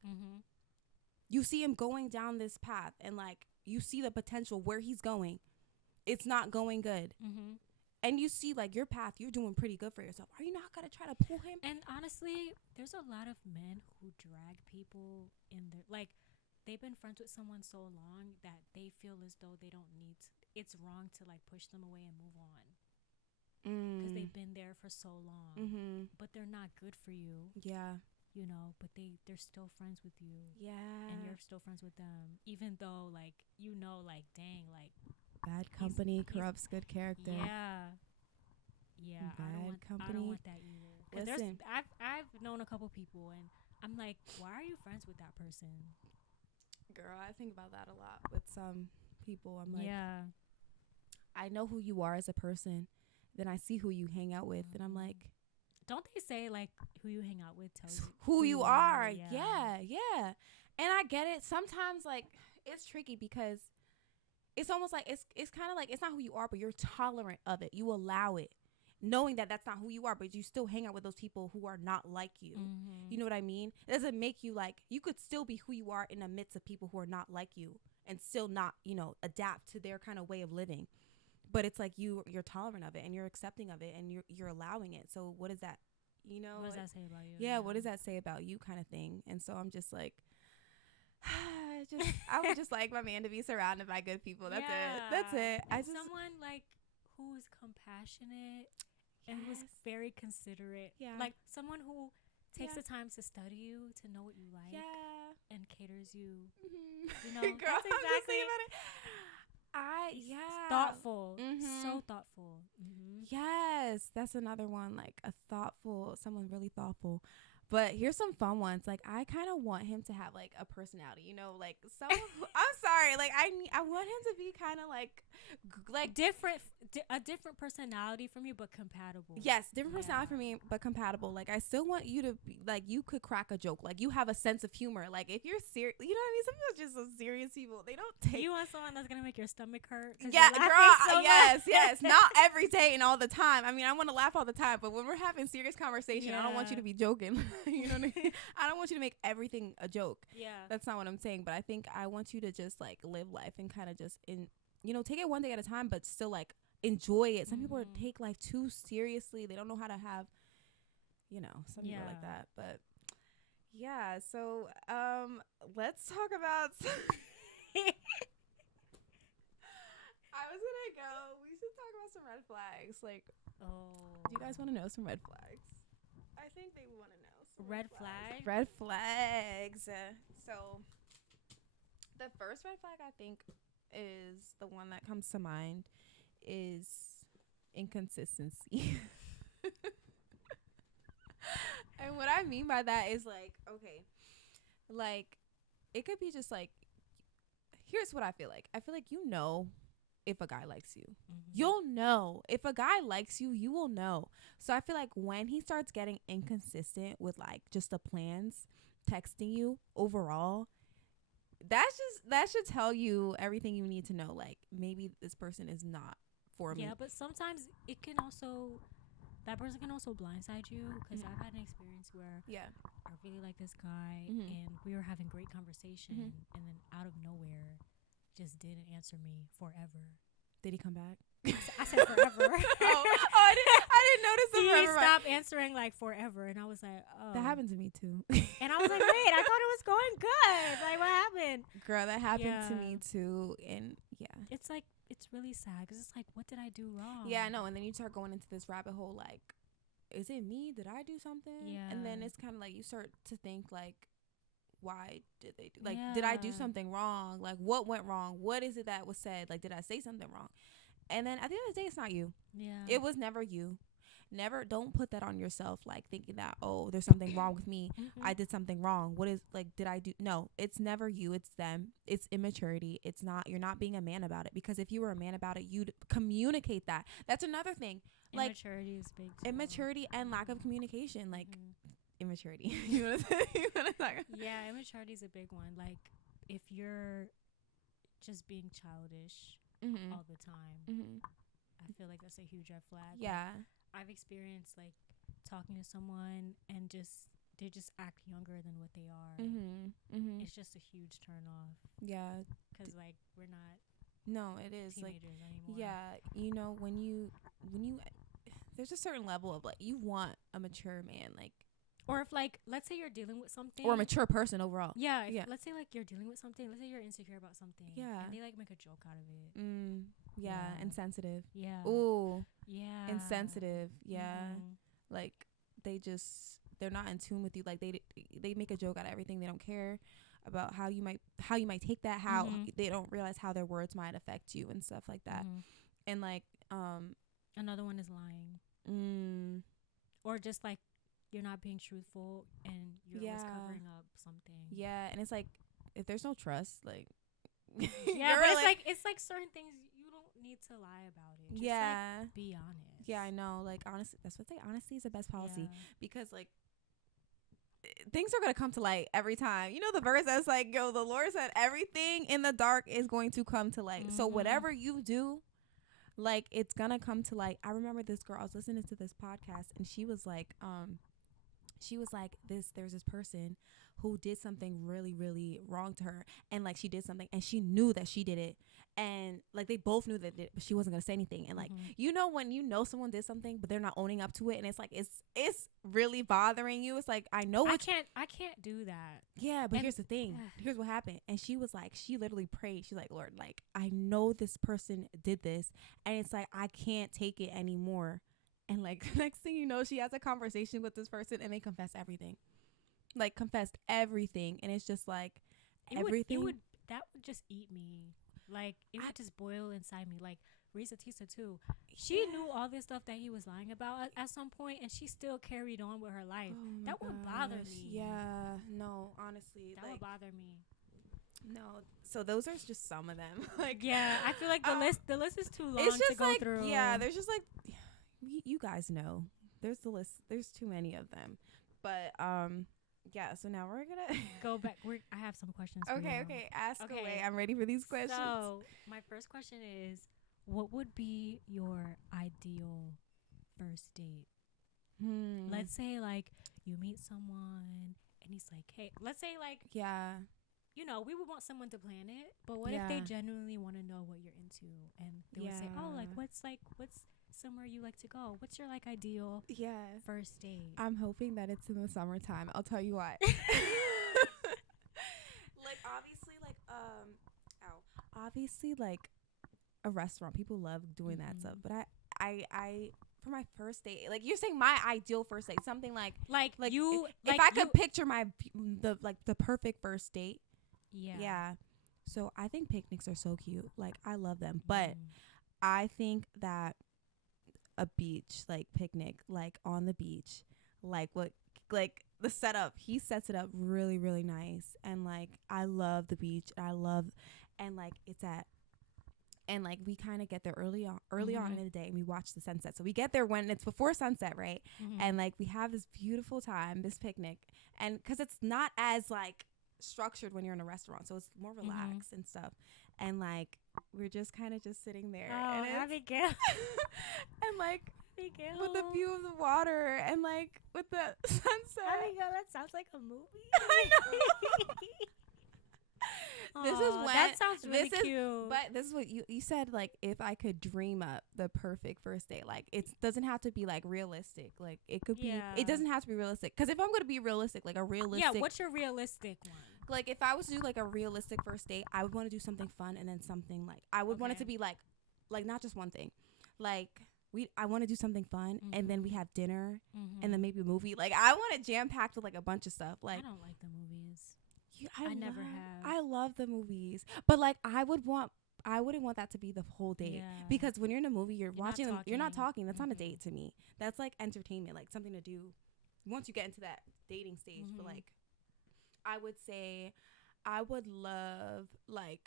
You see him going down this path and like, you see the potential where he's going. It's not going good. And you see, like, your path, you're doing pretty good for yourself. Are you not going to try to pull him? And honestly, there's a lot of men who drag people in their, like, they've been friends with someone so long that they feel as though they don't need to, it's wrong to, like, push them away and move on. Because they've been there for so long. But they're not good for you. Yeah. You know, but they're still friends with you. Yeah. And you're still friends with them. Even though, like, you know, like, dang, like, bad company corrupts good character. Yeah. Bad company. I don't want that either. Listen, I've known a couple people, and I'm like, why are you friends with that person? Girl, I think about that a lot with some people. I'm like, I know who you are as a person. Then I see who you hang out with, and I'm like, don't they say like who you hang out with tells you who you are? Yeah. And I get it. Sometimes like it's tricky because it's almost like it's kind of like it's not who you are, but you're tolerant of it. You allow it, knowing that that's not who you are, but you still hang out with those people who are not like you. You know what I mean? It doesn't make you like, you could still be who you are in the midst of people who are not like you and still not, you know, adapt to their kind of way of living. But it's like you're tolerant of it and you're accepting of it and you're allowing it. So what is that? You know, what does that say about you? Yeah, what does that say about you, kind of thing? And so I'm just like, I would just like my man to be surrounded by good people. That's it. And someone like who is compassionate and who's very considerate. Yeah. Like someone who takes the time to study you, to know what you like. Yeah. And caters you. You know, girl, that's exactly about it. thoughtful. So thoughtful. Yes, that's another one, like someone really thoughtful. But here's some fun ones. Like, I kind of want him to have like a personality, like someone I'm sorry, like I want him to be kind of like a different personality from you, but compatible. Yes, different personality from me, but compatible. Like, I still want you to be like, you could crack a joke. Like, you have a sense of humor. Like, if you're serious, you know what I mean? Some people are just so serious people. They don't take. You want someone that's gonna make your stomach hurt? Yeah, girl. Yes. Not every day and all the time. I mean, I want to laugh all the time, but when we're having serious conversation, I don't want you to be joking. You know what I mean? I don't want you to make everything a joke. Yeah, that's not what I'm saying. But I think I want you to just like live life and kind of just take it one day at a time, but still like enjoy it. Some people take life too seriously. They don't know how to have, some people like that. But yeah, so let's talk about. I was gonna go. We should talk about some red flags. Like, do you guys want to know some red flags? I think they want to know some red flags. Red flags. So the first red flag I think is the one that comes to mind is inconsistency. And what I mean by that is like, okay, like it could be just like, here's what I feel like. I feel like if a guy likes you. You'll know. If a guy likes you, you will know. So I feel like when he starts getting inconsistent with like just the plans, texting you overall, that should tell you everything you need to know. Like, maybe this person is not for me. Yeah, but sometimes that person can also blindside you, because I've had an experience where I really like this guy and we were having great conversation, and then out of nowhere just didn't answer me forever. Did he come back? I said forever. I didn't notice the forever. He stopped answering like forever, and I was like, oh. That happened to me too. And I was like, wait, I thought it was going good. Like, what happened? Girl, that happened to me too. And it's like, it's really sad, because it's like, what did I do wrong? Yeah, I know. And then you start going into this rabbit hole like, is it me? Did I do something? Yeah. And then it's kind of like you start to think like, why did they do, like, did I do something wrong? Like, what went wrong? What is it that was said? Like, did I say something wrong? And then at the end of the day, it's not you. Yeah. It was never you. Don't put that on yourself, like thinking that, oh, there's something wrong with me. I did something wrong. What is, like, did I do? No, it's never you. It's them. It's immaturity. It's not, you're not being a man about it, because if you were a man about it, you'd communicate that. That's another thing. Like, immaturity is big too. Immaturity and lack of communication. Like, immaturity. You want to talk? Yeah, immaturity is a big one. Like, if you're just being childish all the time, I feel like that's a huge red flag. Yeah. Like, I've experienced like talking to someone and they just act younger than what they are. It's just a huge turn off. Yeah. Because like, we're not. No, it is teenagers like anymore. Yeah, when you there's a certain level of like, you want a mature man, like, or if like, let's say you're dealing with something, or a mature person overall. Yeah. Let's say like you're dealing with something. Let's say you're insecure about something. Yeah. And they like make a joke out of it. Yeah. Insensitive. Yeah. Ooh. Yeah. Insensitive. Yeah. Like, they're not in tune with you. Like, they make a joke out of everything. They don't care about how you might take that. How they don't realize how their words might affect you and stuff like that. And like, another one is lying. Or just like, you're not being truthful and you're always covering up something. Yeah, and it's like, if there's no trust, like, yeah, but it's like certain things you don't need to lie about it. Just like, be honest. Yeah, I know. Like, honestly, that's what they. Honesty is the best policy, because like, things are gonna come to light every time. You know the verse that's like, yo, the Lord said everything in the dark is going to come to light. So whatever you do, like, it's gonna come to light. I remember this girl, I was listening to this podcast, and she was like, there's this person who did something really, really wrong to her, and like, she did something and she knew that she did it, and like, they both knew that but she wasn't gonna say anything. And like, when someone did something but they're not owning up to it, and it's like, it's really bothering you. It's like, I know I can't do that. Yeah, but here's the thing. Here's what happened. And she was like, she literally prayed. She's like, Lord, like, I know this person did this, and it's like, I can't take it anymore. And like, next thing you know, she has a conversation with this person and they confess everything. Like, confessed everything. And it's just like, everything. That would just eat me. Like, it would just boil inside me. Like, Risa Tisa, too. She knew all this stuff that he was lying about at some point, and she still carried on with her life. That would bother me. Yeah. No, honestly. That would bother me. No. So those are just some of them. Like, yeah, I feel like the list is too long to go through. Yeah, there's just like, you guys know. There's the list. There's too many of them. But, yeah, so now we're going to go back. I have some questions for you. Okay. Ask away. I'm ready for these questions. So, my first question is, what would be your ideal first date? Let's say, like, you meet someone and he's like, hey, let's say, like, yeah, you know, we would want someone to plan it, but what if they genuinely want to know what you're into, and they would say, oh, like, what's somewhere you like to go? What's your, like, ideal first date? I'm hoping that it's in the summertime. I'll tell you why. Like, obviously, like, a restaurant. People love doing that stuff. But I for my first date, like, you're saying my ideal first date, something like you, if I could picture the perfect first date. Yeah. So I think picnics are so cute. Like, I love them. But I think that a beach, like, picnic, like, on the beach, like, the setup, he sets it up really, really nice. And, like, I love the beach. And, like, and, like, we kind of get there early on in the day, and we watch the sunset. So we get there when it's before sunset, right? And, like, we have this beautiful time, this picnic. And because it's not as, like, structured when you're in a restaurant, so it's more relaxed and stuff. And, like, we're just kind of just sitting there. Oh, Abigail. And, like, with the view of the water and, like, with the sunset. Abigail, that sounds like a movie. I know. That sounds really cute. But this is what you said, like, if I could dream up the perfect first date, like, it doesn't have to be, like, realistic. Like, it could be, it doesn't have to be realistic. Because if I'm going to be realistic, like, a realistic. Yeah, what's your realistic one? Like, if I was to do, like, a realistic first date, I would want to do something fun, and then something, like, I would want it to be, like, not just one thing. Like, I want to do something fun, and then we have dinner, and then maybe a movie. Like, I want it jam-packed with, like, a bunch of stuff. Like, I don't like the movies. I never have. I love the movies, but, like, I wouldn't want that to be the whole date, because when you're in a movie, you're watching them, you're not talking. That's not a date to me. That's, like, entertainment, like, something to do once you get into that dating stage. But, like, I would say I would love, like,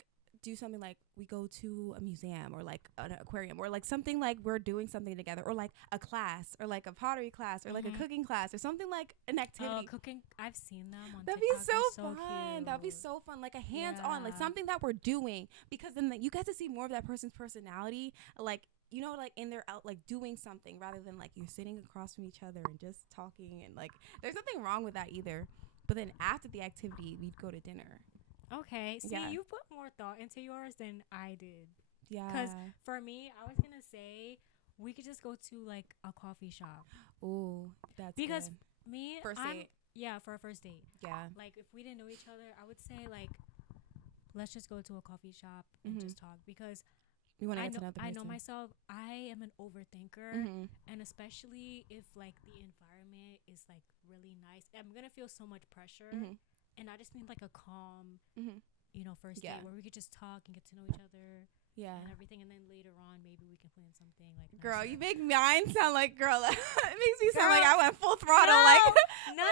do something like we go to a museum or, like, an aquarium, or, like, something like we're doing something together, or, like, a class, or, like, a pottery class, or, like, a cooking class, or something, like an activity. Cooking, I've seen them on That'd TikTok. Be so fun. Cute. That'd be so fun. Like, a hands-on, like, something that we're doing, because then you get to see more of that person's personality, like, you know, like, in their out, like, doing something, rather than, like, you're sitting across from each other and just talking. And, like, there's nothing wrong with that either. But then after the activity, we'd go to dinner. Okay. See, you put more thought into yours than I did. Yeah. Because for me, I was going to say we could just go to, like, a coffee shop. Ooh, that's because good. Me, first date. Yeah, for a first date. Yeah. Like, if we didn't know each other, I would say, like, let's just go to a coffee shop and just talk. Because you want to get to know the person. I know myself. I am an overthinker. And especially if, like, the environment is, like, really nice, I'm going to feel so much pressure. And I just need, like, a calm, you know, first date where we could just talk and get to know each other. Yeah. And everything. And then later on, maybe we can plan something, like, girl, nicer. You make mine sound like, girl, it makes me sound like I went full throttle. No, like, no.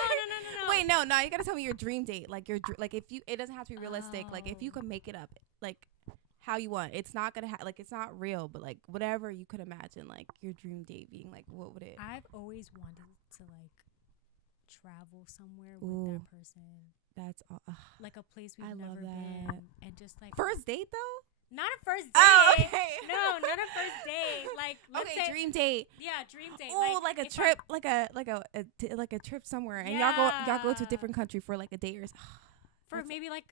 Wait, no, you got to tell me your dream date. Like, like, if you, it doesn't have to be realistic. Like, if you could make it up, like, how you want. It's not going to like, it's not real, but, like, whatever you could imagine, like, your dream date being, like, what would it? I've always wanted to, like, travel somewhere with that person. That's like a place we've never been, and just, like, first date though. Not a first date. Oh, okay. No, not a first date. Like, let's say, dream date. Yeah, dream date. Oh, like a trip, like a trip somewhere, and y'all go to a different country for, like, a day or for maybe, like,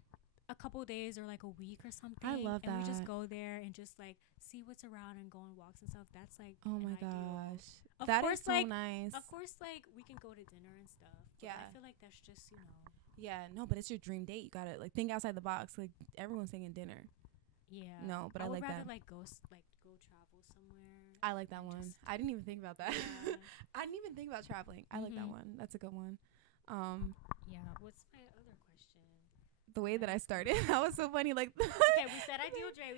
a couple days or, like, a week or something. I love that. And we just go there and just, like, see what's around and go on walks and stuff. That's, like, oh my gosh, that is so nice. Of course, like, we can go to dinner and stuff. Yeah, I feel like that's just, you know. Yeah, no, but it's your dream date. You gotta, like, think outside the box. Like, everyone's thinking dinner. Yeah. No, but I like that. I would rather, like, go travel somewhere. I like that one. I didn't even think about that. Yeah. I didn't even think about traveling. I like that one. That's a good one. Yeah. What's my other question? The way that I started, that was so funny. Like, okay, we said ideal Dre.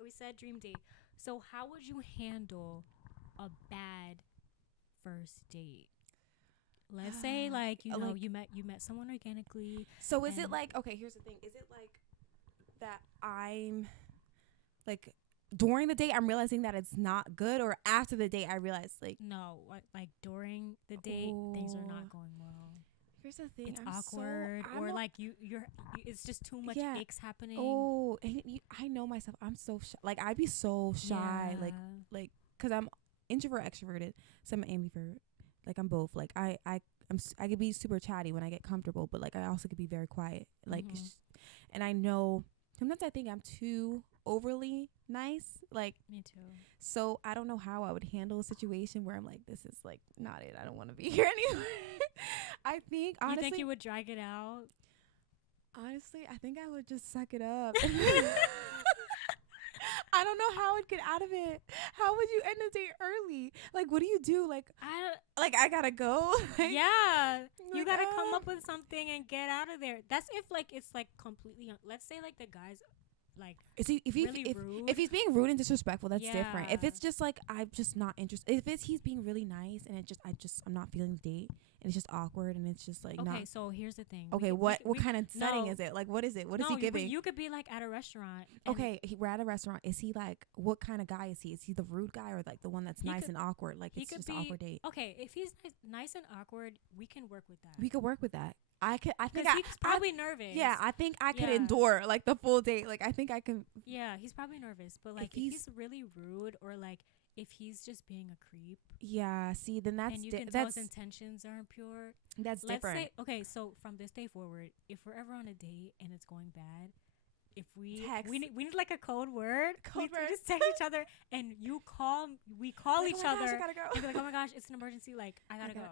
We said dream date. So how would you handle a bad first date? Let's say like you know you met someone organically. So is it like, okay, here's the thing. Is it like that I'm like during the date I'm realizing that it's not good, or after the date I realize like like during the date things are not going well? Here's the thing. It's awkward, or like you're it's just too much icks happening. Oh, and I know myself. I'm so shy. Like I'd be so shy, like because I'm introvert, extroverted. So I'm an ambivert. Like I'm both. Like I could be super chatty when I get comfortable, but like I also could be very quiet. Like, and I know sometimes I think I'm too overly nice. Like me too. So I don't know how I would handle a situation where I'm like, this is like not it. I don't want to be here anymore. I think honestly, you think you would drag it out? Honestly, I think I would just suck it up. I don't know how I'd get out of it. How would you end the date early? Like, what do you do? Like, I gotta go. Like, yeah, you gotta come up with something and get out of there. That's if like it's like completely. Let's say like the guy's like if he's being rude and disrespectful, that's different. If it's just like I'm just not interested. If it's he's being really nice and I'm not feeling the date and it's just awkward and it's just like okay. So here's the thing. Okay, what kind of setting is it? Like what is it? What is he giving? You could be like at a restaurant. Okay, we're at a restaurant. Is he like what kind of guy is he? Is he the rude guy or like the one that's nice and awkward? Like it's just an awkward date. Okay, if he's nice and awkward, we can work with that. We could work with that. I think he's probably nervous. Yeah, I think I could endure like the full date. Like I think I can. Yeah, he's probably nervous, but like if he's really rude or like if he's just being a creep. Yeah, see, then that's and you can tell his intentions aren't pure. That's different. Let's say okay, so from this day forward, if we're ever on a date and it's going bad, if we need like a code word. We just text each other and we call each other. Gosh, I gotta go. And be like, oh my gosh, it's an emergency. Like I gotta go.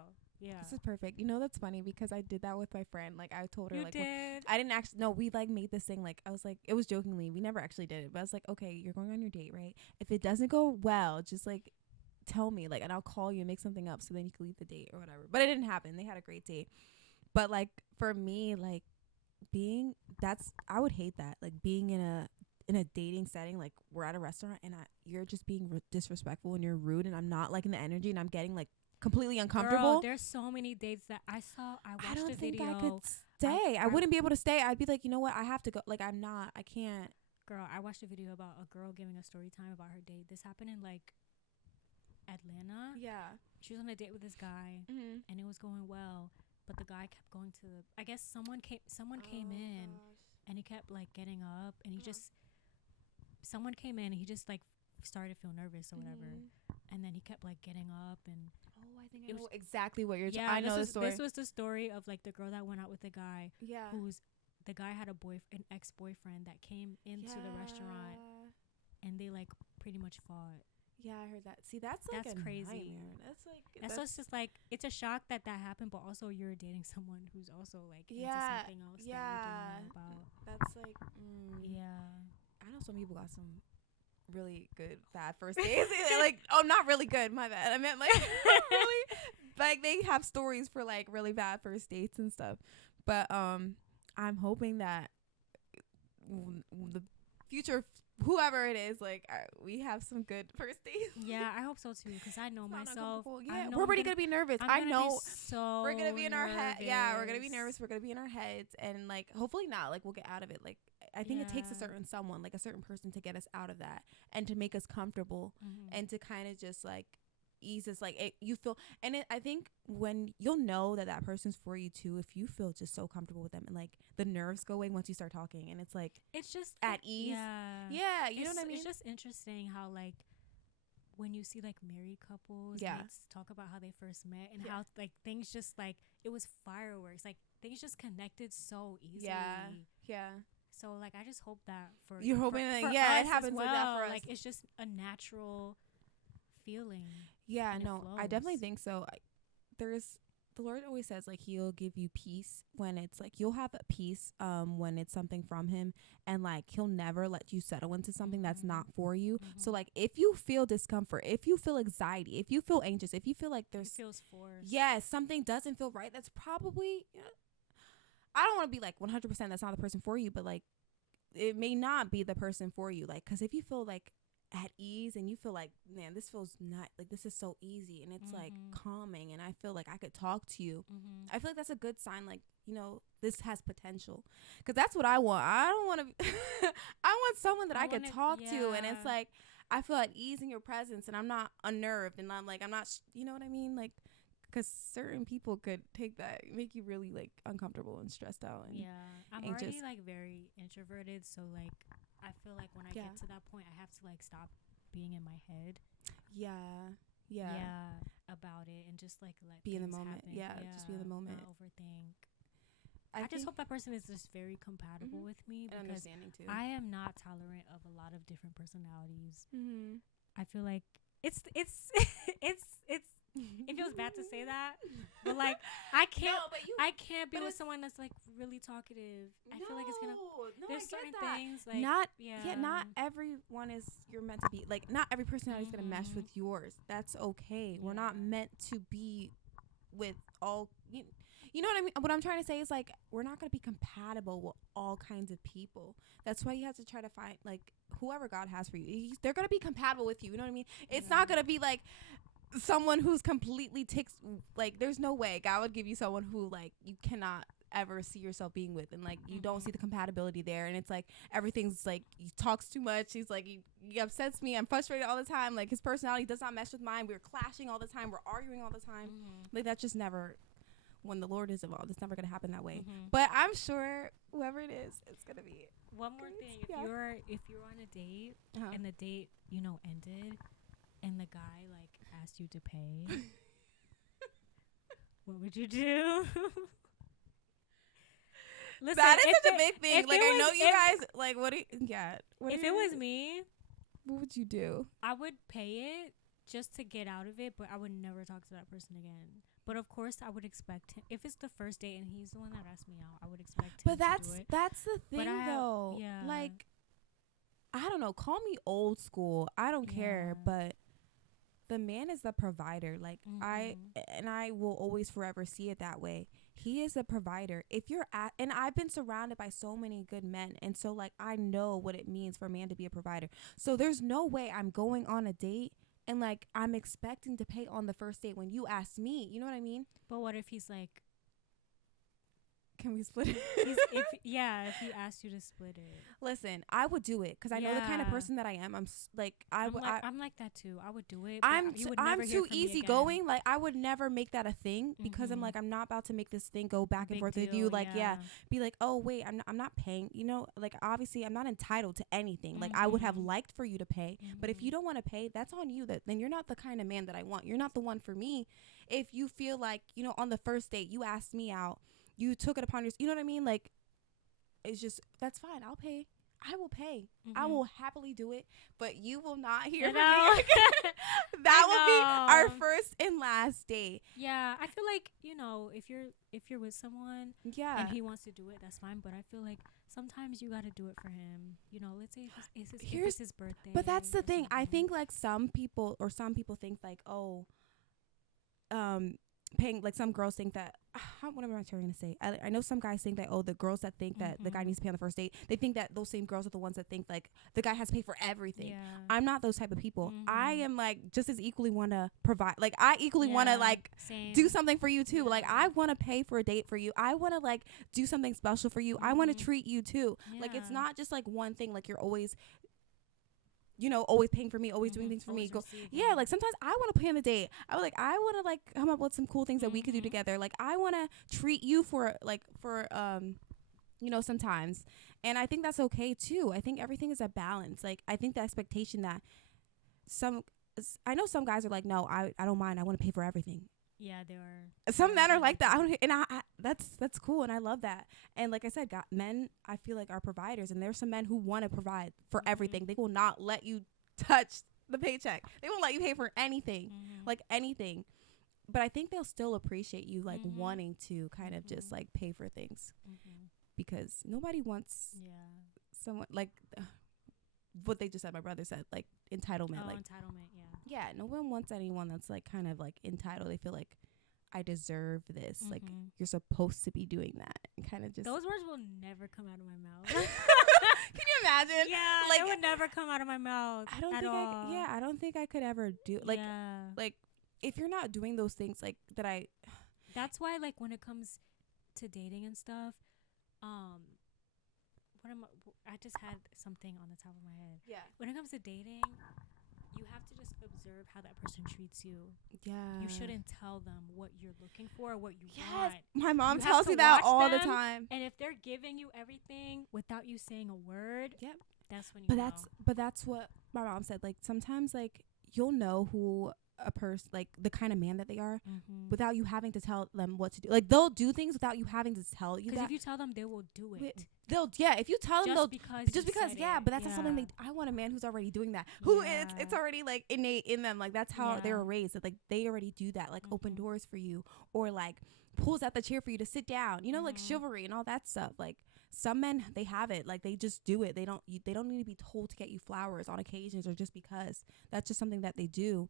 Yeah, this is perfect. You know, that's funny because I did that with my friend. Like I told her, you like did. I didn't actually. No, we like made this thing. Like I was like, it was jokingly. We never actually did it, but I was like, okay, you're going on your date, right? If it doesn't go well, just like tell me, like, and I'll call you and make something up so then you can leave the date or whatever. But it didn't happen. They had a great date. But like for me, like I would hate that. Like being in a dating setting, like we're at a restaurant and you're just being disrespectful and you're rude and I'm not liking the energy and I'm getting like completely uncomfortable. Girl, there's so many dates that I watched a video. I could stay. I wouldn't be able to stay. I'd be like, you know what? I have to go. Like I can't. Girl, I watched a video about a girl giving a story time about her date. This happened in like Atlanta. Yeah. She was on a date with this guy and it was going well, but the guy kept going to I guess someone came in and he kept like getting up and someone came in and he just like started to feel nervous or whatever. And then he kept like getting up and I think I know exactly what you're I know the story. This was the story of like the girl that went out with the guy. Yeah. The guy had an ex-boyfriend that came into the restaurant and they like pretty much fought. Yeah, I heard that. See, that's crazy. Nightmare. That's just like it's a shock that happened, but also you're dating someone who's also like into something else that you don't know about. That's like I know some people got some really good bad first dates. Like, oh, not really good, my bad. I meant like really like they have stories for like really bad first dates and stuff. But I'm hoping that the future whoever it is, like we have some good first dates. Yeah, I hope so too, because I know myself. Yeah, we're already gonna be nervous. I know we're gonna be in our head. Yeah, we're gonna be nervous. We're gonna be in our heads, and like hopefully not. Like we'll get out of it. Like I think it takes a certain someone, like a certain person, to get us out of that and to make us comfortable and to kind of just like ease us. Like you feel, and I think when you'll know that person's for you too, if you feel just so comfortable with them and like the nerves go away once you start talking and it's like it's just at ease. Yeah, you know what I mean. It's just interesting how like when you see like married couples talk about how they first met and how like things just like it was fireworks, like things just connected so easily. Yeah. So like I just hope that for you're hoping that it happens well. Like that for us. Like it's just a natural feeling. Yeah, no, I definitely think so. The Lord always says like he'll give you peace when it's like you'll have a peace when it's something from him, and like he'll never let you settle into something that's not for you. So like if you feel discomfort, if you feel anxiety, if you feel anxious, if you feel like it feels forced, something doesn't feel right, that's probably I don't want to be like 100% that's not the person for you, but like it may not be the person for you. Like, because if you feel like at ease and you feel like, man, this feels not like this is so easy and it's like calming and I feel like I could talk to you, I feel like that's a good sign, like, you know, this has potential, because that's what I want. I don't want to I want someone that I could talk to and it's like I feel at ease in your presence and I'm not unnerved and I'm not you know what I mean, like, because certain people could take that, make you really like uncomfortable and stressed out and I'm already like very introverted, so like I feel like when I get to that point, I have to like stop being in my head. About it and just like let be in the moment. Happen. Just be in the moment. Not overthink. I just hope that person is just very compatible with me, because understanding too. I am not tolerant of a lot of different personalities. I feel like it's it feels bad to say that, but like I can't be with someone that's like really talkative. I feel like it's gonna. There's certain things like not everyone is you're meant to be like. Not every personality is gonna mesh with yours. That's okay. We're not meant to be with all. You know what I mean? What I'm trying to say is like we're not gonna be compatible with all kinds of people. That's why you have to try to find like whoever God has for you. They're gonna be compatible with you. You know what I mean? It's not gonna be like someone who's completely ticks, like there's no way God would give you someone who like you cannot ever see yourself being with, and like you don't see the compatibility there, and it's like everything's like he talks too much, he's like he upsets me, I'm frustrated all the time, like his personality does not mesh with mine, we're clashing all the time, we're arguing all the time, like that just never, when the Lord is involved, it's never gonna happen that way. But I'm sure whoever it is, it's gonna be one more thing. If you're on a date and the date, you know, ended and the guy like asked you to pay, what would you do? Listen, that is such a big thing. Like I know you guys like what do you, if it was me, what would you do? I would pay it just to get out of it, but I would never talk to that person again. But of course, I would expect him, if it's the first date and he's the one that asked me out, I would expect him to do it. But that's the thing, though. Like, I don't know. Call me old school. I don't care. But the man is the provider. Like, I will always forever see it that way. He is a provider. If you're and I've been surrounded by so many good men. And so, like, I know what it means for a man to be a provider. So there's no way I'm going on a date and like I'm expecting to pay on the first date when you ask me. You know what I mean? But what if he's like, can we split it? if he asked you to split it. Listen, I would do it because I know the kind of person that I am. I'm like that too. I would do it. I'm too easygoing. Like I would never make that a thing because I'm like I'm not about to make this thing go back and forth with you. Like be like, oh wait, I'm not paying. You know, like obviously I'm not entitled to anything. Like I would have liked for you to pay, but if you don't want to pay, that's on you. Then you're not the kind of man that I want. You're not the one for me. If you feel like, you know, on the first date you asked me out, you took it upon yourself. You know what I mean? Like, it's just, that's fine. I'll pay. I will pay. I will happily do it. But you will not hear from me again. That will be our first and last date. Yeah, I feel like, you know, if you're with someone and he wants to do it, that's fine. But I feel like sometimes you got to do it for him. You know, let's say it's his birthday. But that's the thing. I think like some people think like, oh, paying, like some girls think that what am I trying to say? I know some guys think that, oh, the girls that think that the guy needs to pay on the first date, they think that those same girls are the ones that think like the guy has to pay for everything. I'm not those type of people. I am like just as equally want to provide, like I equally want to like do something for you too. Like I want to pay for a date for you. I want to like do something special for you. I want to treat you too. Like it's not just like one thing, like you're always, you know, always paying for me, always doing things for me. Like sometimes I want to pay on the date. I want to like come up with some cool things that we could do together. Like I want to treat you for you know, sometimes. And I think that's okay too. I think everything is a balance. Like I think the expectation that I know some guys are like, no, I don't mind. I want to pay for everything. Yeah, there are. Some men are like that. That's cool, and I love that. And like I said, men, I feel like are providers, and there's some men who want to provide for everything. They will not let you touch the paycheck. They won't let you pay for anything, like anything. But I think they'll still appreciate you, like wanting to kind of just like pay for things, because nobody wants someone like what they just said. My brother said like entitlement, entitlement. Yeah, no one wants anyone that's like kind of like entitled. They feel like I deserve this. Like you're supposed to be doing that, and kind of just those words will never come out of my mouth. Can imagine. Yeah, like, it would never come out of my mouth. I don't think I don't think I could ever do like if you're not doing those things like that. That's why, like, when it comes to dating and stuff, I just had something on the top of my head. Yeah. When it comes to dating, you have to just observe how that person treats you. Yeah. You shouldn't tell them what you're looking for, what you want. My mom tells me that all the time. And if they're giving you everything without you saying a word, that's when you know. But that's what my mom said. Like, sometimes, like, you'll know who a person, like, the kind of man that they are without you having to tell them what to do. Like, they'll do things without you having to tell you that. Because if you tell them, they will do it. If you tell them, just because, but that's not something I want a man who's already doing that. Who it's already, like, innate in them. Like, that's how they were raised. That, like, they already do that. Like, open doors for you, or, like, pulls out the chair for you to sit down. You know, like, chivalry and all that stuff. Like, some men, they have it. Like, they just do it. They don't need to be told to get you flowers on occasions or just because. That's just something that they do.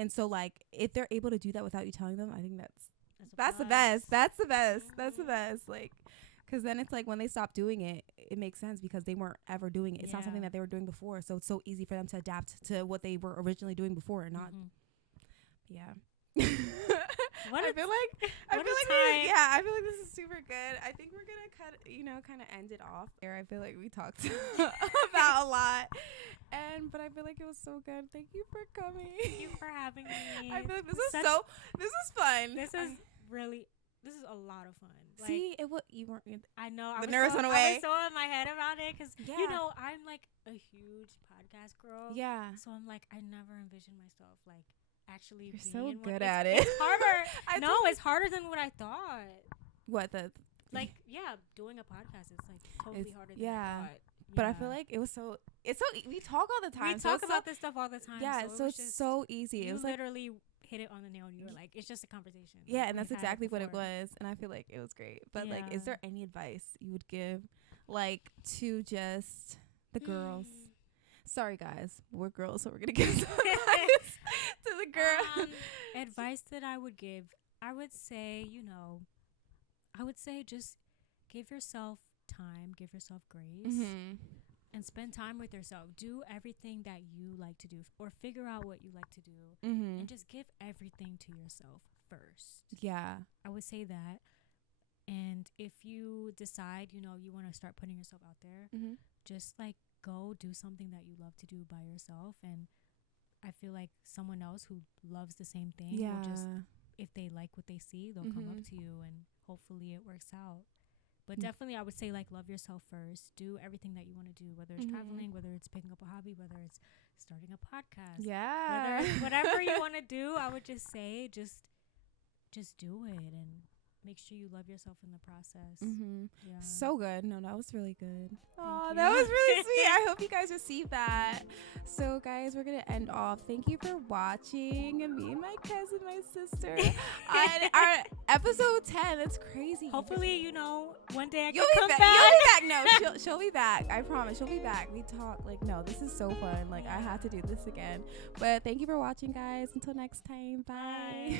And so, like, if they're able to do that without you telling them, I think that's the best. That's the best. That's the best. Like, because then it's like when they stop doing it, it makes sense because they weren't ever doing it. It's not something that they were doing before. So it's so easy for them to adapt to what they were originally doing before and not. Yeah. I feel like this is super good. I think we're gonna kind of end it off there. I feel like we talked about a lot, but I feel like it was so good. Thank you for coming. Thank you for having me. I feel like this is fun. This is a lot of fun. Like, see, you weren't. I know. The nerves went away. I was so in my head about it because you know I'm like a huge podcast girl. Yeah. So I'm like, I never envisioned myself like actually You're being so good at it. It's harder. It's harder than what I thought. What doing a podcast is like totally harder than I thought. But I feel like it's so we talk all the time. We talk about this stuff all the time. Yeah, so it's so easy. It was literally hit it on the nail and you were like, it's just a conversation. Yeah, and that's exactly what it was. And I feel like it was great. But like, is there any advice you would give like to just the girls? Sorry guys, we're girls, so we're gonna give some advice to the girls. Advice that I would give, I would say just give yourself time, give yourself grace, and spend time with yourself. Do everything that you like to do, or figure out what you like to do, and just give everything to yourself first. Yeah, I would say that. And if you decide, you want to start putting yourself out there, just like go do something that you love to do by yourself. And I feel like someone else who loves the same thing will just, if they like what they see, they'll come up to you and hopefully it works out. But definitely I would say like love yourself first. Do everything that you want to do, whether it's traveling, whether it's picking up a hobby, whether it's starting a podcast. Yeah. Whatever you want to do, I would just say just do it and make sure you love yourself in the process. Yeah. So good. No, that was really good. Oh, that was really sweet. I hope you guys received that. So, guys, we're going to end off. Thank you for watching. And me and my cousin, my sister, on our episode 10. That's crazy. Hopefully, one day I can come back. You'll be back. No, she'll be back. I promise. She'll be back. We talk. Like, no, this is so fun. Like, I have to do this again. But thank you for watching, guys. Until next time. Bye.